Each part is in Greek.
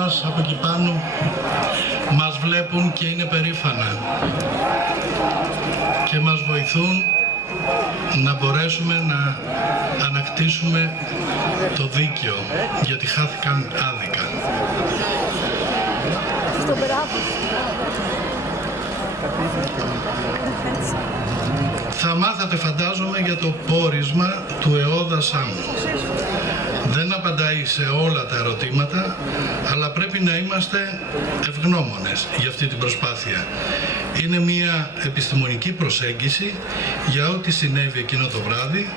μας από εκεί πάνω μας βλέπουν και είναι περήφανα και μας βοηθούν να μπορέσουμε να ανακτήσουμε το δίκαιο, γιατί χάθηκαν άδικα. Θα μάθατε, φαντάζομαι, για το πόρισμα του ΕΟΔΑ ΣΑΜ. Δεν απαντάει σε όλα τα ερωτήματα, αλλά πρέπει να είμαστε ευγνώμονες για αυτή την προσπάθεια. Είναι μια επιστημονική προσέγγιση για ό,τι συνέβη εκείνο το βράδυ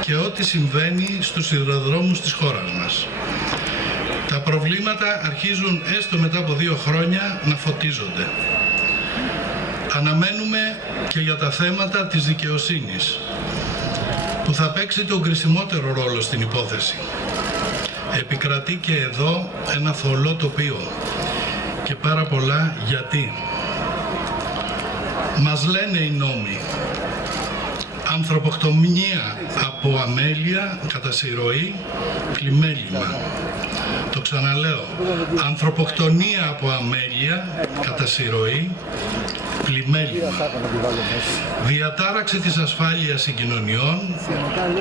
και ό,τι συμβαίνει στους σιδηροδρόμους της χώρας μας. Τα προβλήματα αρχίζουν έστω μετά από 2 χρόνια να φωτίζονται. Αναμένουμε και για τα θέματα της δικαιοσύνης, που θα παίξει τον κρισιμότερο ρόλο στην υπόθεση. Επικρατεί και εδώ ένα θολό τοπίο και πάρα πολλά γιατί. Μας λένε οι νόμοι, ανθρωποκτονία από αμέλεια κατά συρροή, πλημέλημα. Το ξαναλέω, ανθρωποκτονία από αμέλεια κατά συρροή, πλημέλημα. Διατάραξη της ασφάλειας συγκοινωνιών,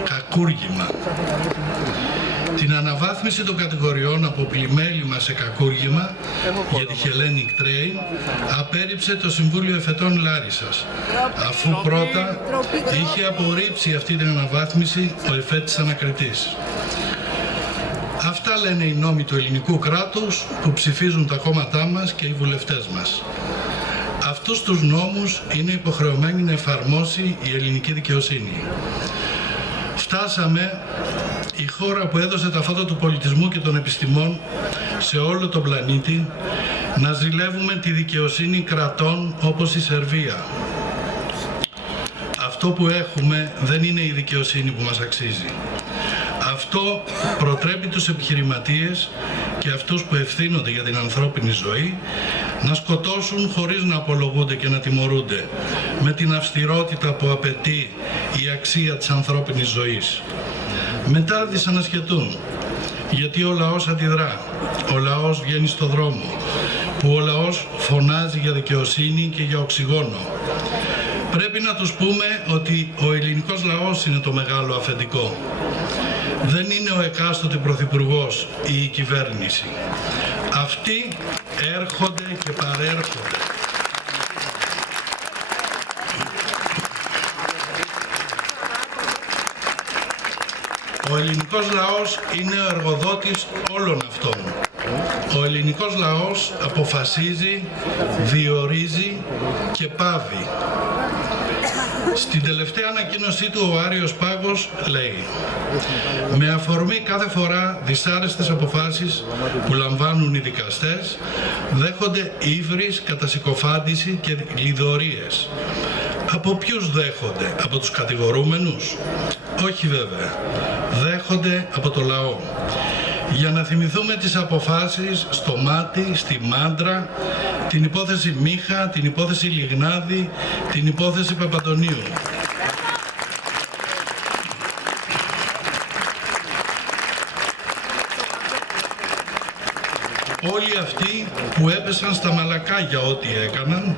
κακούργημα. Την αναβάθμιση των κατηγοριών από πλημέλημα σε κακούργημα για τη Hellenic Train απέρριψε το Συμβούλιο Εφετών Λάρισσας, αφού πρώτα είχε απορρίψει αυτή την αναβάθμιση ο εφέτης ανακριτής. Αυτά λένε οι νόμοι του ελληνικού κράτους που ψηφίζουν τα κόμματά μας και οι βουλευτές μας. Αυτούς τους νόμους είναι υποχρεωμένη να εφαρμόσει η ελληνική δικαιοσύνη. Φτάσαμε η χώρα που έδωσε τα φώτα του πολιτισμού και των επιστημών σε όλο τον πλανήτη να ζηλεύουμε τη δικαιοσύνη κρατών όπως η Σερβία. Αυτό που έχουμε δεν είναι η δικαιοσύνη που μας αξίζει. Αυτό προτρέπει τους επιχειρηματίες και αυτούς που ευθύνονται για την ανθρώπινη ζωή να σκοτώσουν χωρίς να απολογούνται και να τιμωρούνται με την αυστηρότητα που απαιτεί η αξία της ανθρώπινης ζωής. Μετά δυσανασχετούν, γιατί ο λαός αντιδρά, ο λαός βγαίνει στο δρόμο, που ο λαός φωνάζει για δικαιοσύνη και για οξυγόνο. Πρέπει να τους πούμε ότι ο ελληνικός λαός είναι το μεγάλο αφεντικό. Δεν είναι ο εκάστοτε πρωθυπουργός ή η κυβέρνηση. Αυτοί έρχονται και παρέρχονται. Ο ελληνικός λαός είναι ο εργοδότης όλων αυτών. Ο ελληνικός λαός αποφασίζει, διορίζει και πάβει. Στην τελευταία ανακοίνωσή του ο Άριος Πάγος λέει: με αφορμή κάθε φορά δυσάρεστες αποφάσεις που λαμβάνουν οι δικαστές, δέχονται ύβρις, κατασυκοφάντηση και λιδωρίες. Από ποιους δέχονται? Από τους κατηγορούμενους? Όχι βέβαια. Δέχονται από το λαό. Για να θυμηθούμε τις αποφάσεις στο Μάτι, στη Μάντρα, την υπόθεση Μίχα, την υπόθεση Λιγνάδη, την υπόθεση Παπαντονίου. Όλοι αυτοί που έπεσαν στα μαλακά για ό,τι έκαναν,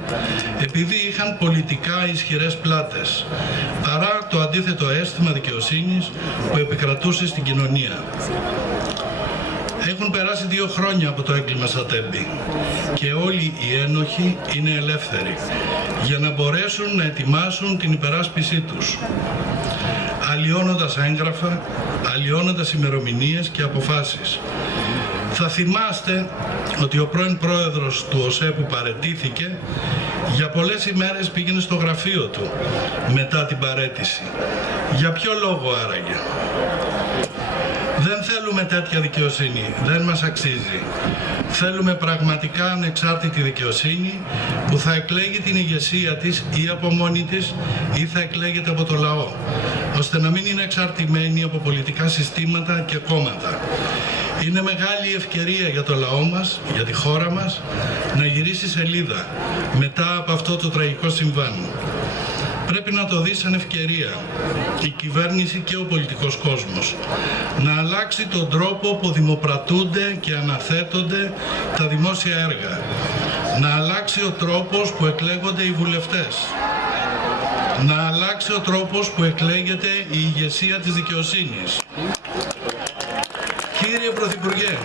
επειδή είχαν πολιτικά ισχυρές πλάτες, παρά το αντίθετο αίσθημα δικαιοσύνης που επικρατούσε στην κοινωνία. Έχουν περάσει 2 χρόνια από το έγκλημα στα Τέμπη και όλοι οι ένοχοι είναι ελεύθεροι για να μπορέσουν να ετοιμάσουν την υπεράσπισή τους, αλλοιώνοντας έγγραφα, αλλοιώνοντας ημερομηνίες και αποφάσεις. Θα θυμάστε ότι ο πρώην πρόεδρος του ΟΣΕ που παραιτήθηκε για πολλές ημέρες πήγαινε στο γραφείο του μετά την παραίτηση. Για ποιο λόγο άραγε? Δεν θέλουμε τέτοια δικαιοσύνη, δεν μας αξίζει. Θέλουμε πραγματικά ανεξάρτητη δικαιοσύνη που θα εκλέγει την ηγεσία της ή από μόνη της ή θα εκλέγεται από το λαό, ώστε να μην είναι εξαρτημένη από πολιτικά συστήματα και κόμματα. Είναι μεγάλη ευκαιρία για το λαό μας, για τη χώρα μας, να γυρίσει σελίδα μετά από αυτό το τραγικό συμβάν. πρέπει να το δει σαν ευκαιρία η κυβέρνηση και ο πολιτικός κόσμος να αλλάξει τον τρόπο που δημοπρατούνται και αναθέτονται τα δημόσια έργα, να αλλάξει ο τρόπος που εκλέγονται οι βουλευτές, να αλλάξει ο τρόπος που εκλέγεται η ηγεσία της δικαιοσύνης. Κύριε Πρωθυπουργέ,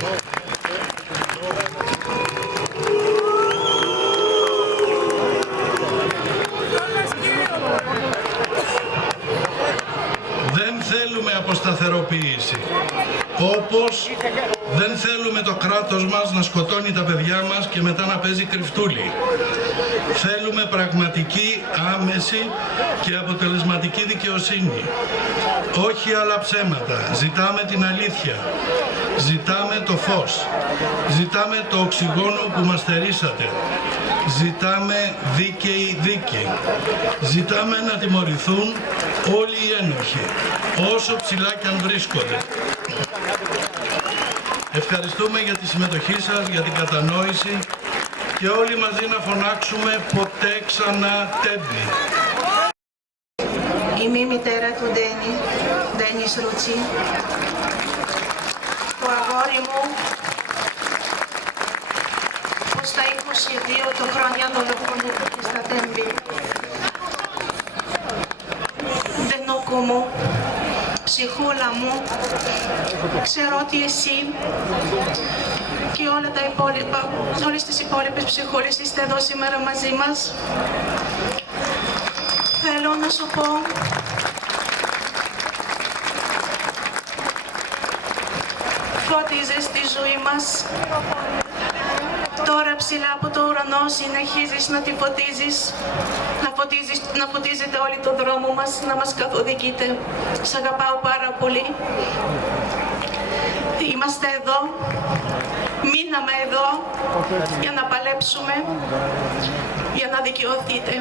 δεν θέλουμε αποσταθεροποίηση, όπως δεν θέλουμε το κράτος μας να σκοτώνει τα παιδιά μας και μετά να παίζει κρυφτούλι. Θέλουμε πραγματική, άμεση και αποτελεσματική δικαιοσύνη. Όχι άλλα ψέματα. Ζητάμε την αλήθεια. Ζητάμε το φως. Ζητάμε το οξυγόνο που μας στερήσατε. Ζητάμε δίκαιη δίκη. Ζητάμε να τιμωρηθούν όλοι οι ένοχοι, όσο ψηλά κι αν βρίσκονται. Ευχαριστούμε για τη συμμετοχή σας, για την κατανόηση και όλοι μαζί να φωνάξουμε ποτέ ξανά Τέμπη. Είμαι η μητέρα του Ντένις Ρούτσι. Το αγόρι μου, που στα 22 του χρόνια δολοφονήθηκε στα Τέμπη. Ντενόκου μου, ψυχούλα μου, ξέρω ότι εσύ και όλα τα υπόλοιπα, όλες τις υπόλοιπες ψυχούλες είστε εδώ σήμερα μαζί μας. Θέλω να σου πω φώτιζες τη ζωή μας. Τώρα ψηλά από το ουρανό συνεχίζεις να τη φωτίζεις, να φωτίζετε όλη τον δρόμο μας, να μας καθοδηγείτε. Σ' αγαπάω πάρα πολύ. Είμαστε εδώ, μείναμε εδώ για να παλέψουμε, για να δικαιωθείτε.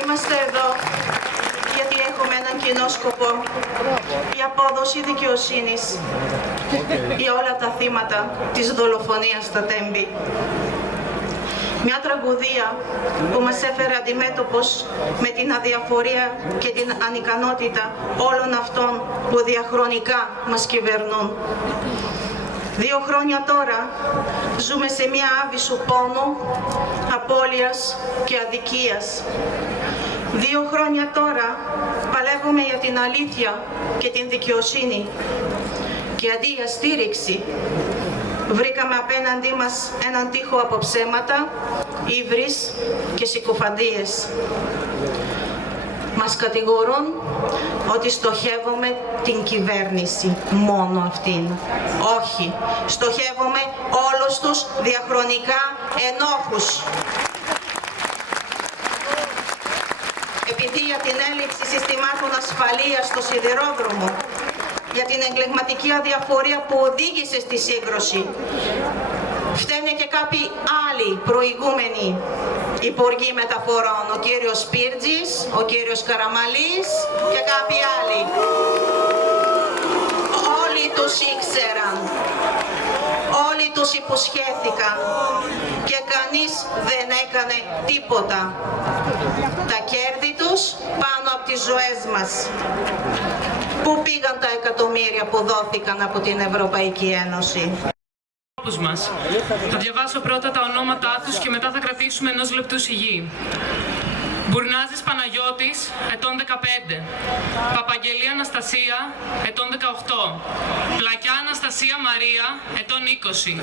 Είμαστε εδώ γιατί έχουμε έναν κοινό σκοπό, η απόδοση δικαιοσύνης για όλα τα θύματα της δολοφονίας στα Τέμπη. Μια τραγωδία που μας έφερε αντιμέτωπος με την αδιαφορία και την ανικανότητα όλων αυτών που διαχρονικά μας κυβερνούν. 2 χρόνια τώρα ζούμε σε μια άβυσσου πόνου, απώλειας και αδικίας. 2 χρόνια τώρα παλεύουμε για την αλήθεια και την δικαιοσύνη και αντί για στήριξη βρήκαμε απέναντί μας έναν τοίχο από ψέματα, ύβρις και συκοφαντίες. Μας κατηγορούν ότι στοχεύουμε την κυβέρνηση, μόνο αυτήν. Όχι, στοχεύουμε όλους τους διαχρονικά ενόχους. Επειδή για την έλλειψη συστημάτων ασφαλείας στο σιδηρόδρομο, για την εγκληματική αδιαφορία που οδήγησε στη σύγκρουση, φταίνε και κάποιοι άλλοι προηγούμενοι υπουργοί μεταφορών, ο κύριος Σπίρτζης, ο κύριος Καραμαλής και κάποιοι άλλοι. Όλοι τους ήξεραν, όλοι τους υποσχέθηκαν και κανείς δεν έκανε τίποτα. Τα κέρδη τους πάνω από τις ζωές μας. Πού πήγαν τα εκατομμύρια που δόθηκαν από την Ευρωπαϊκή Ένωση? Μας. Θα διαβάσω πρώτα τα ονόματά τους και μετά θα κρατήσουμε 1 λεπτού σιγή. Μπουρνάζης Παναγιώτης, ετών 15. Παπαγγελία Αναστασία, ετών 18. Πλακιά Αναστασία Μαρία, ετών 20.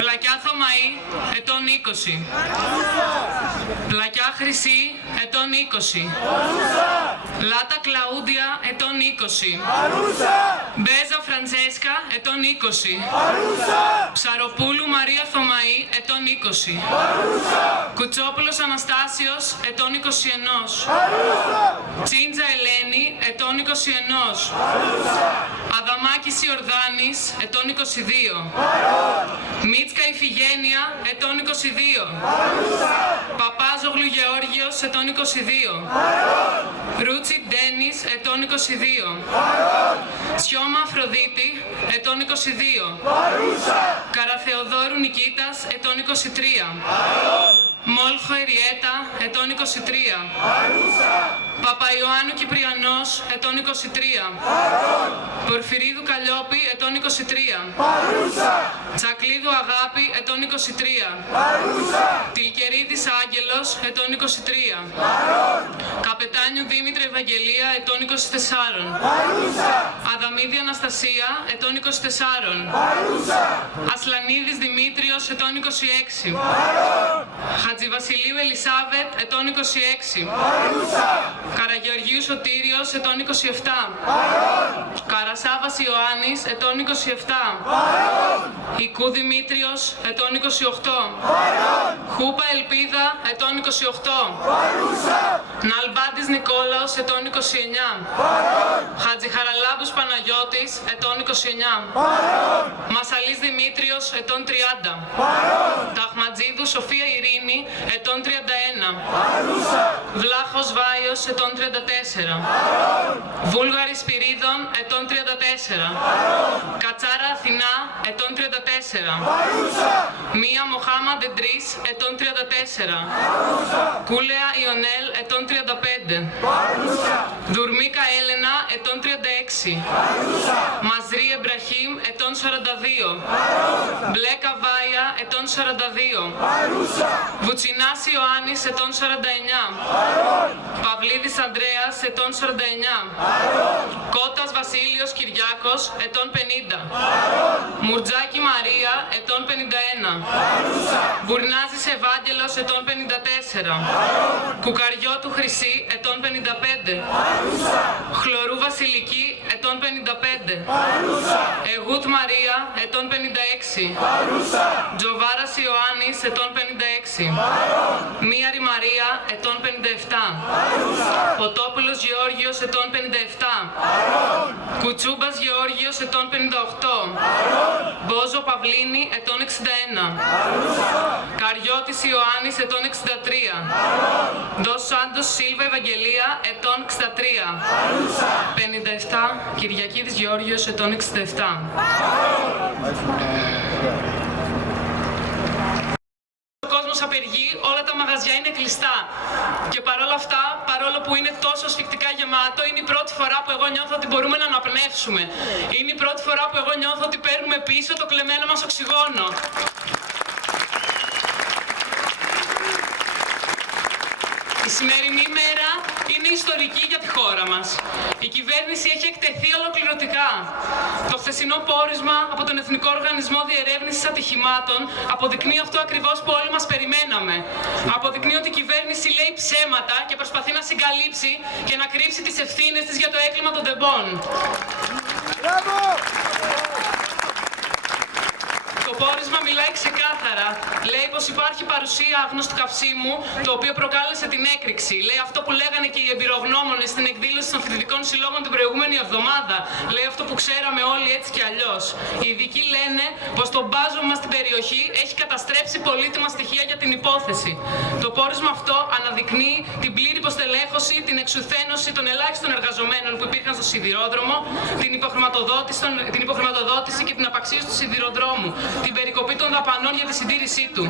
Πλακιά Θωμαή, ετών 20. Πλακιά Χρυσή, ετών 20. Λάτα Κλαούντια, ετών 20. Μπέζα Φραντζέσκα, ετών 20. Ψαροπούλου Μαρία Θωμαή, ετών 20. Κουτσόπουλος Αναστάσιος, ετών 21. 21. Τσίντζα Ελένη, ετών 21. Αδαμάκης Ιορδάνης, ετών 22. Μίτσκα Ιφηγένεια, ετών 22. Παπάζογλου Γεώργιος, ετών 22. Ρούτσι Ντένις, ετών 22. Σιώμα Αφροδίτη, ετών 22. Καραθεοδόρου Νικήτας, ετών 23. Μόλχο Εριέτα, ετών 23. Παπαϊωάννου Κυπριανός, ετών 23. Πορφυρίδου Καλλιόπη, ετών 23. Τσακλίδου Αγάπη, ετών 23. Τιλκερίδης Άγγελος, ετών 23. Καπετάνιου Δήμητρα Ευαγγελία, ετών 24. Αδαμίδη Αναστασία, ετών 24. Ασλανίδης Δημήτριος, ετών 26. Χατζηβασιλείου Ελισάβετ, ετών 26. Καραγεωργίου Σωτήριος, ετών 27. Καρασάβας Ιωάννης, ετών 27. Οικού Δημήτριος, ετών 28. Χούπα Ελπίδα, ετών 28. Ναλμπάντης Νικόλαος, ετών 29. Χατζηχαραλάμπους Παναγιώτης, ετών 29. Μασαλής Δημήτριος, ετών 30. Ταχματζίδου Σοφία Ειρήνη, ετών 31. Βλάχος Βάιος, ετών 34. Βούλγαρη Σπυρίδων, ετών 34. Κατσάρα Αθηνά, ετών 34. Μία Μοχάμα Ντεντρίς, ετών 34. Κούλεα Ιονέλ, ετών 35. Δουρμίκα Έλενα, ετών 36. Μαζρή Εμπραχήμ, ετών 42. Μπλέκα Βάια, ετών 42. Βουτσινάς Ιωάννης, ετών 49. Παυλίδης Ανδρέας, ετών 49. Κώτας Βασίλειος Κυριάκος, ετών 50. Μουρτζάκη Μαρία, ετών 51. Μπουρνάζης Ευάγγελος, ετών 54. Κουκαριώτου Χρυσή, ετών 55. Χλωρού Βασιλική, ετών 55. Εγούτ Μαρία, ετών 56. Τζοβάρας Ιωάννης, ετών 56. Μίαρη Μαρία, ετών 57. Ποτόπουλος Γεώργιος, ετών 57. Κουτσούμπας Γεώργιος, ετών 58. Μπόζο Παυλίνη, ετών 61. Καριώτης Ιωάννης, ετών 63. Ντος Σάντος Σίλβα Ευαγγελία, ετών 63. 57. Κυριακίδης Γεώργιος, ετών 67. Ο κόσμος απεργεί, όλα τα μαγαζιά είναι κλειστά. Και παρόλα αυτά, παρόλο που είναι τόσο σφιχτικά γεμάτο, είναι η πρώτη φορά που εγώ νιώθω ότι μπορούμε να αναπνεύσουμε. Είναι η πρώτη φορά που εγώ νιώθω ότι παίρνουμε πίσω το κλεμμένο μας οξυγόνο. Η σημερινή μέρα είναι ιστορική για τη χώρα μας. Η κυβέρνηση έχει εκτεθεί ολοκληρωτικά. Το χθεσινό πόρισμα από τον Εθνικό Οργανισμό Διερεύνησης Ατυχημάτων αποδεικνύει αυτό ακριβώς που όλοι μας περιμέναμε. Αποδεικνύει ότι η κυβέρνηση λέει ψέματα και προσπαθεί να συγκαλύψει και να κρύψει τις ευθύνες της για το έγκλημα των τεμπών. Το πόρισμα μιλάει ξεκάθαρα. Λέει πως υπάρχει παρουσία άγνωστου καυσίμου, το οποίο προκάλεσε την έκρηξη. Λέει αυτό που λέγανε και οι εμπειρογνώμονες στην εκδήλωση των φοιτητικών συλλόγων την προηγούμενη εβδομάδα. Λέει αυτό που ξέραμε όλοι έτσι κι αλλιώς. Οι ειδικοί λένε πως το μπάζωμα στην περιοχή έχει καταστρέψει πολύτιμα στοιχεία για την υπόθεση. Το πόρισμα αυτό αναδεικνύει την πλήρη υποστελέχωση, την εξουθένωση των ελάχιστων εργαζομένων που υπήρχαν στο σιδηρόδρομο, την υποχρηματοδότηση και την απαξίωση του σιδηροδρόμου, την περικοπή των δαπανών για τη συντήρησή του.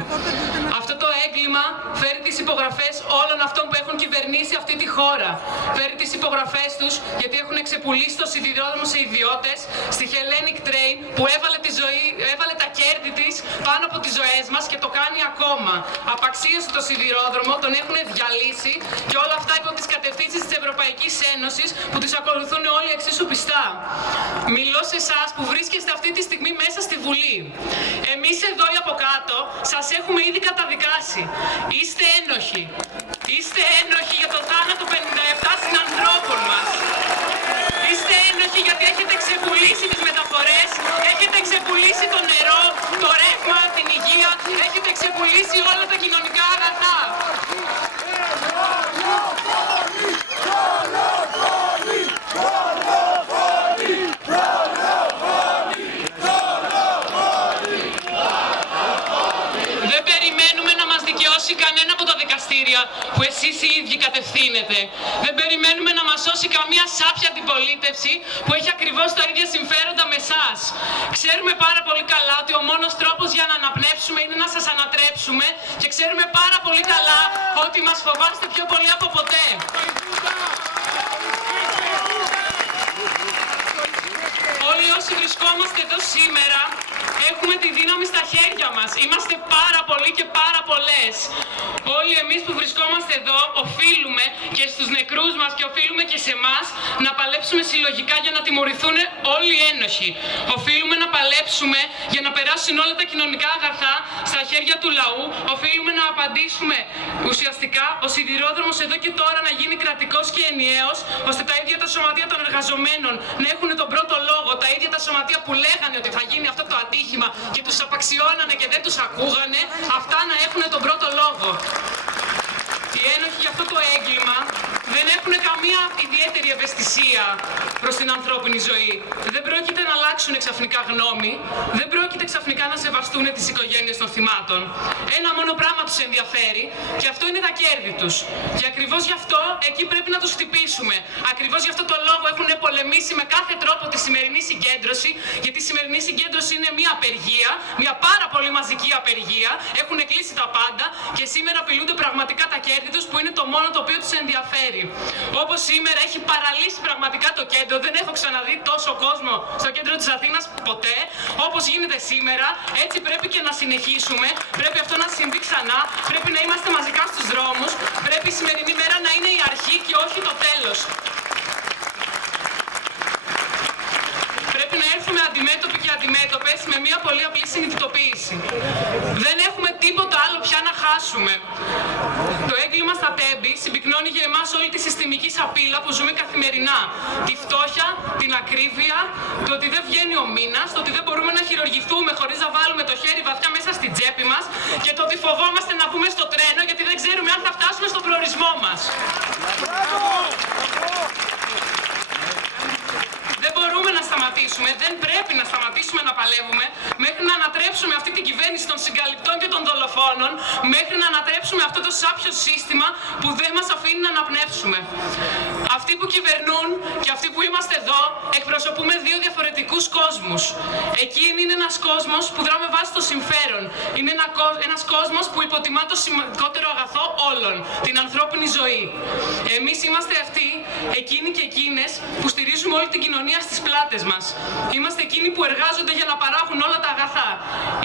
Αυτό το έγκλημα φέρει τις υπογραφές όλων αυτών που έχουν κυβερνήσει αυτή τη χώρα. Φέρει τις υπογραφές τους γιατί έχουν εξεπουλήσει το σιδηρόδρομο σε ιδιώτες, στη Hellenic Train που έβαλε τα κέρδη της πάνω από τις ζωές μας και το κάνει ακόμα. Απαξίωσε το σιδηρόδρομο, τον έχουν διαλύσει και όλα αυτά υπό τις κατευθύνσεις της Ευρωπαϊκής Ένωσης που τις ακολουθούν όλοι εξίσου πιστά. Μιλώ σε εσάς που βρίσκεστε αυτή τη στιγμή μέσα στη Βουλή. Εμείς εδώ ή από κάτω σας έχουμε ήδη καταδικάσει. Είστε ένοχοι. Είστε ένοχοι για το θάνατο 57 συνανθρώπων μας. Είστε ένοχοι γιατί έχετε ξεπουλήσει τις μεταφορές, έχετε ξεπουλήσει το νερό, το ρεύμα, την υγεία, έχετε ξεπουλήσει όλα τα κοινωνικά αγαθά. σώσει κανένα από τα δικαστήρια που εσείς οι ίδιοι κατευθύνετε. Δεν περιμένουμε να μας σώσει καμία σάπια αντιπολίτευση που έχει ακριβώς τα ίδια συμφέροντα με εσάς. Ξέρουμε πάρα πολύ καλά ότι ο μόνος τρόπος για να αναπνεύσουμε είναι να σας ανατρέψουμε και ξέρουμε πάρα πολύ καλά ότι μας φοβάστε πιο πολύ από ποτέ. Όλοι όσοι βρισκόμαστε εδώ σήμερα έχουμε τη δύναμη στα χέρια μας. Είμαστε πάρα πολλοί και πάρα πολλές. Όλοι εμείς που βρισκόμαστε εδώ οφείλουμε και στους νεκρούς μας και οφείλουμε και σε εμάς να παλέψουμε συλλογικά για να τιμωρηθούν όλοι οι ένοχοι. Οφείλουμε να παλέψουμε για να περάσουν όλα τα κοινωνικά αγαθά στα χέρια του λαού. Οφείλουμε να απαντήσουμε ουσιαστικά ο σιδηρόδρομος εδώ και τώρα να γίνει κρατικός και ενιαίος, ώστε τα ίδια τα σωματεία των εργαζομένων να έχουν τον πρώτο λόγο, τα ίδια τα σωματεία που λέγανε ότι θα γίνει αυτό το ατύχημα και τους απαξιώνανε και δεν τους ακούγανε, αυτά να έχουν τον πρώτο λόγο. Οι ένοχοι για αυτό το έγκλημα δεν έχουν καμία ιδιαίτερη ευαισθησία προς την ανθρώπινη ζωή. Δεν πρόκειται να αλλάξουν ξαφνικά γνώμη, δεν πρόκειται ξαφνικά να σεβαστούν τις οικογένειες των θυμάτων. Ένα μόνο πράγμα τους ενδιαφέρει και αυτό είναι τα κέρδη τους. Και ακριβώς γι' αυτό εκεί πρέπει να τους χτυπήσουμε. Ακριβώς γι' αυτό το λόγο έχουν πολεμήσει με κάθε τρόπο τη σημερινή συγκέντρωση, γιατί η σημερινή συγκέντρωση είναι μια απεργία, μια πάρα πολύ μαζική απεργία. Έχουν κλείσει τα πάντα και σήμερα απειλούνται πραγματικά τα κέρδη τους, που είναι το μόνο το οποίο τους ενδιαφέρει. Όπως σήμερα έχει παραλύσει πραγματικά το κέντρο, δεν έχω ξαναδεί τόσο κόσμο στο κέντρο της Αθήνας ποτέ, όπως γίνεται σήμερα. Έτσι πρέπει και να συνεχίσουμε, πρέπει αυτό να συμβεί ξανά, πρέπει να είμαστε μαζικά στους δρόμους, πρέπει η σημερινή μέρα να είναι η αρχή και όχι το τέλος. Πρέπει να έρθουμε αντιμέτωποι και αντιμέτωπες με μια πολύ απλή συνειδητοποίηση. Δεν έχουμε τίποτα άλλο πια να χάσουμε. Το έγκλημα στα Τέμπη συμπυκνώνει για εμάς όλη τη συστημική σαπίλα που ζούμε καθημερινά. Τη φτώχεια, την ακρίβεια, το ότι δεν βγαίνει ο μήνας, το ότι δεν μπορούμε να χειρουργηθούμε χωρίς να βάλουμε το χέρι βαθιά μέσα στην τσέπη μας και το ότι φοβόμαστε να μπούμε στο τρένο γιατί δεν ξέρουμε αν θα φτάσουμε στον προορισμό μας. Δεν μπορούμε να σταματήσουμε, δεν πρέπει να σταματήσουμε να παλεύουμε μέχρι να ανατρέψουμε αυτή την κυβέρνηση των συγκαλυπτών και των δολοφόνων, μέχρι να ανατρέψουμε αυτό το σάπιο σύστημα που δεν μας αφήνει να αναπνεύσουμε. Αυτοί που κυβερνούν και αυτοί που είμαστε εδώ εκπροσωπούμε δύο διαφορετικούς κόσμους. Εκείνοι είναι ένας κόσμος που δράμε βάσει το συμφέρον. Είναι ένας κόσμος που υποτιμά το σημαντικότερο αγαθό όλων, την ανθρώπινη ζωή. Εμείς είμαστε αυτοί, εκείνοι και εκείνες που στηρίζουμε όλη την κοινωνία στις πλάτες μας. Είμαστε εκείνοι που εργάζονται για να παράγουν όλα τα αγαθά.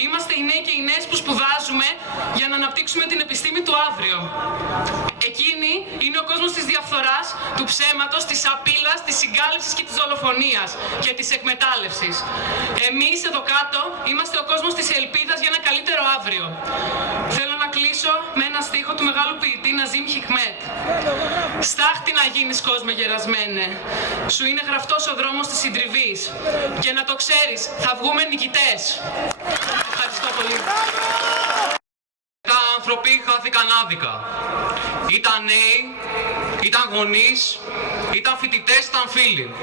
Είμαστε οι νέοι και οι νέες που σπουδάζουμε για να αναπτύξουμε την επιστήμη του αύριο. Εκείνοι είναι ο κόσμος της διαφθοράς, του ψέματος, της απείλας, της συγκάλυψης και της δολοφονίας και της εκμετάλλευσης. Εμείς εδώ κάτω είμαστε ο κόσμος της ελπίδας για ένα καλύτερο αύριο. Θέλω να κλείσω με ένα στίχο του μεγάλου ποιητή Ναζίμ Χικμέτ. Στάχτη να γίνεις κόσμο γερασμένε, σου είναι γραφτός ο δρόμος της συντριβής και να το ξέρεις, θα βγούμε νικητές. Ευχαριστώ πολύ. Τα άνθρωποι χάθηκαν άδικα. Ήταν νέοι, ήταν γονείς, ήταν φοιτητές, ήταν φίλοι.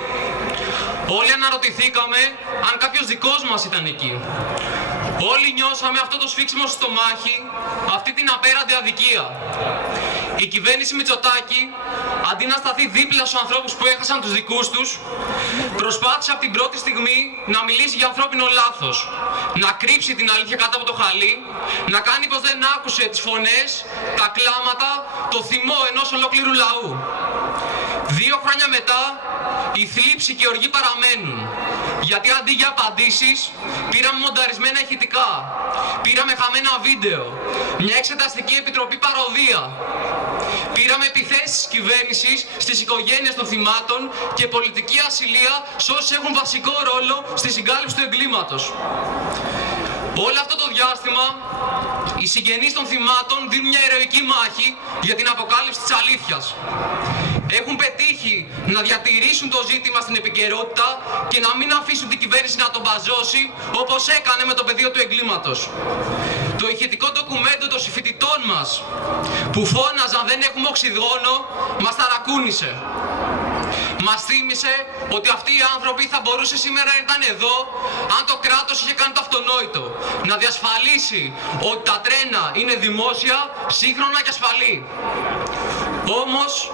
Όλοι αναρωτηθήκαμε αν κάποιος δικός μας ήταν εκεί. Όλοι νιώσαμε αυτό το σφίξιμο στο στομάχι, αυτή την απέραντη αδικία. Η κυβέρνηση Μητσοτάκη, αντί να σταθεί δίπλα στους ανθρώπους που έχασαν τους δικούς τους, προσπάθησε από την πρώτη στιγμή να μιλήσει για ανθρώπινο λάθος, να κρύψει την αλήθεια κάτω από το χαλί, να κάνει πως δεν άκουσε τις φωνές, τα κλάματα, το θυμό ενός ολόκληρου λαού. 2 χρόνια μετά, η θλίψη και η οργή παραμένουν. Γιατί αντί για απαντήσεις, πήραμε μονταρισμένα ηχητικά, πήραμε χαμένα βίντεο, μια εξεταστική επιτροπή παροδία. Πήραμε επιθέσεις της κυβέρνησης στις οικογένειες των θυμάτων και πολιτική ασυλία σε όσους έχουν βασικό ρόλο στη συγκάλυψη του εγκλήματος. Όλο αυτό το διάστημα, οι συγγενείς των θυμάτων δίνουν μια ηρωική μάχη για την αποκάλυψη της αλήθειας. Έχουν πετύχει να διατηρήσουν το ζήτημα στην επικαιρότητα και να μην αφήσουν την κυβέρνηση να τον μπαζώσει όπως έκανε με το πεδίο του εγκλήματος. Το ηχητικό ντοκουμέντο των συμφοιτητών μας που φώναζαν δεν έχουμε οξυγόνο μας ταρακούνησε. Μας θύμισε ότι αυτοί οι άνθρωποι θα μπορούσε σήμερα να ήταν εδώ αν το κράτος είχε κάνει το αυτονόητο. Να διασφαλίσει ότι τα τρένα είναι δημόσια, σύγχρονα και ασφαλή. Όμως,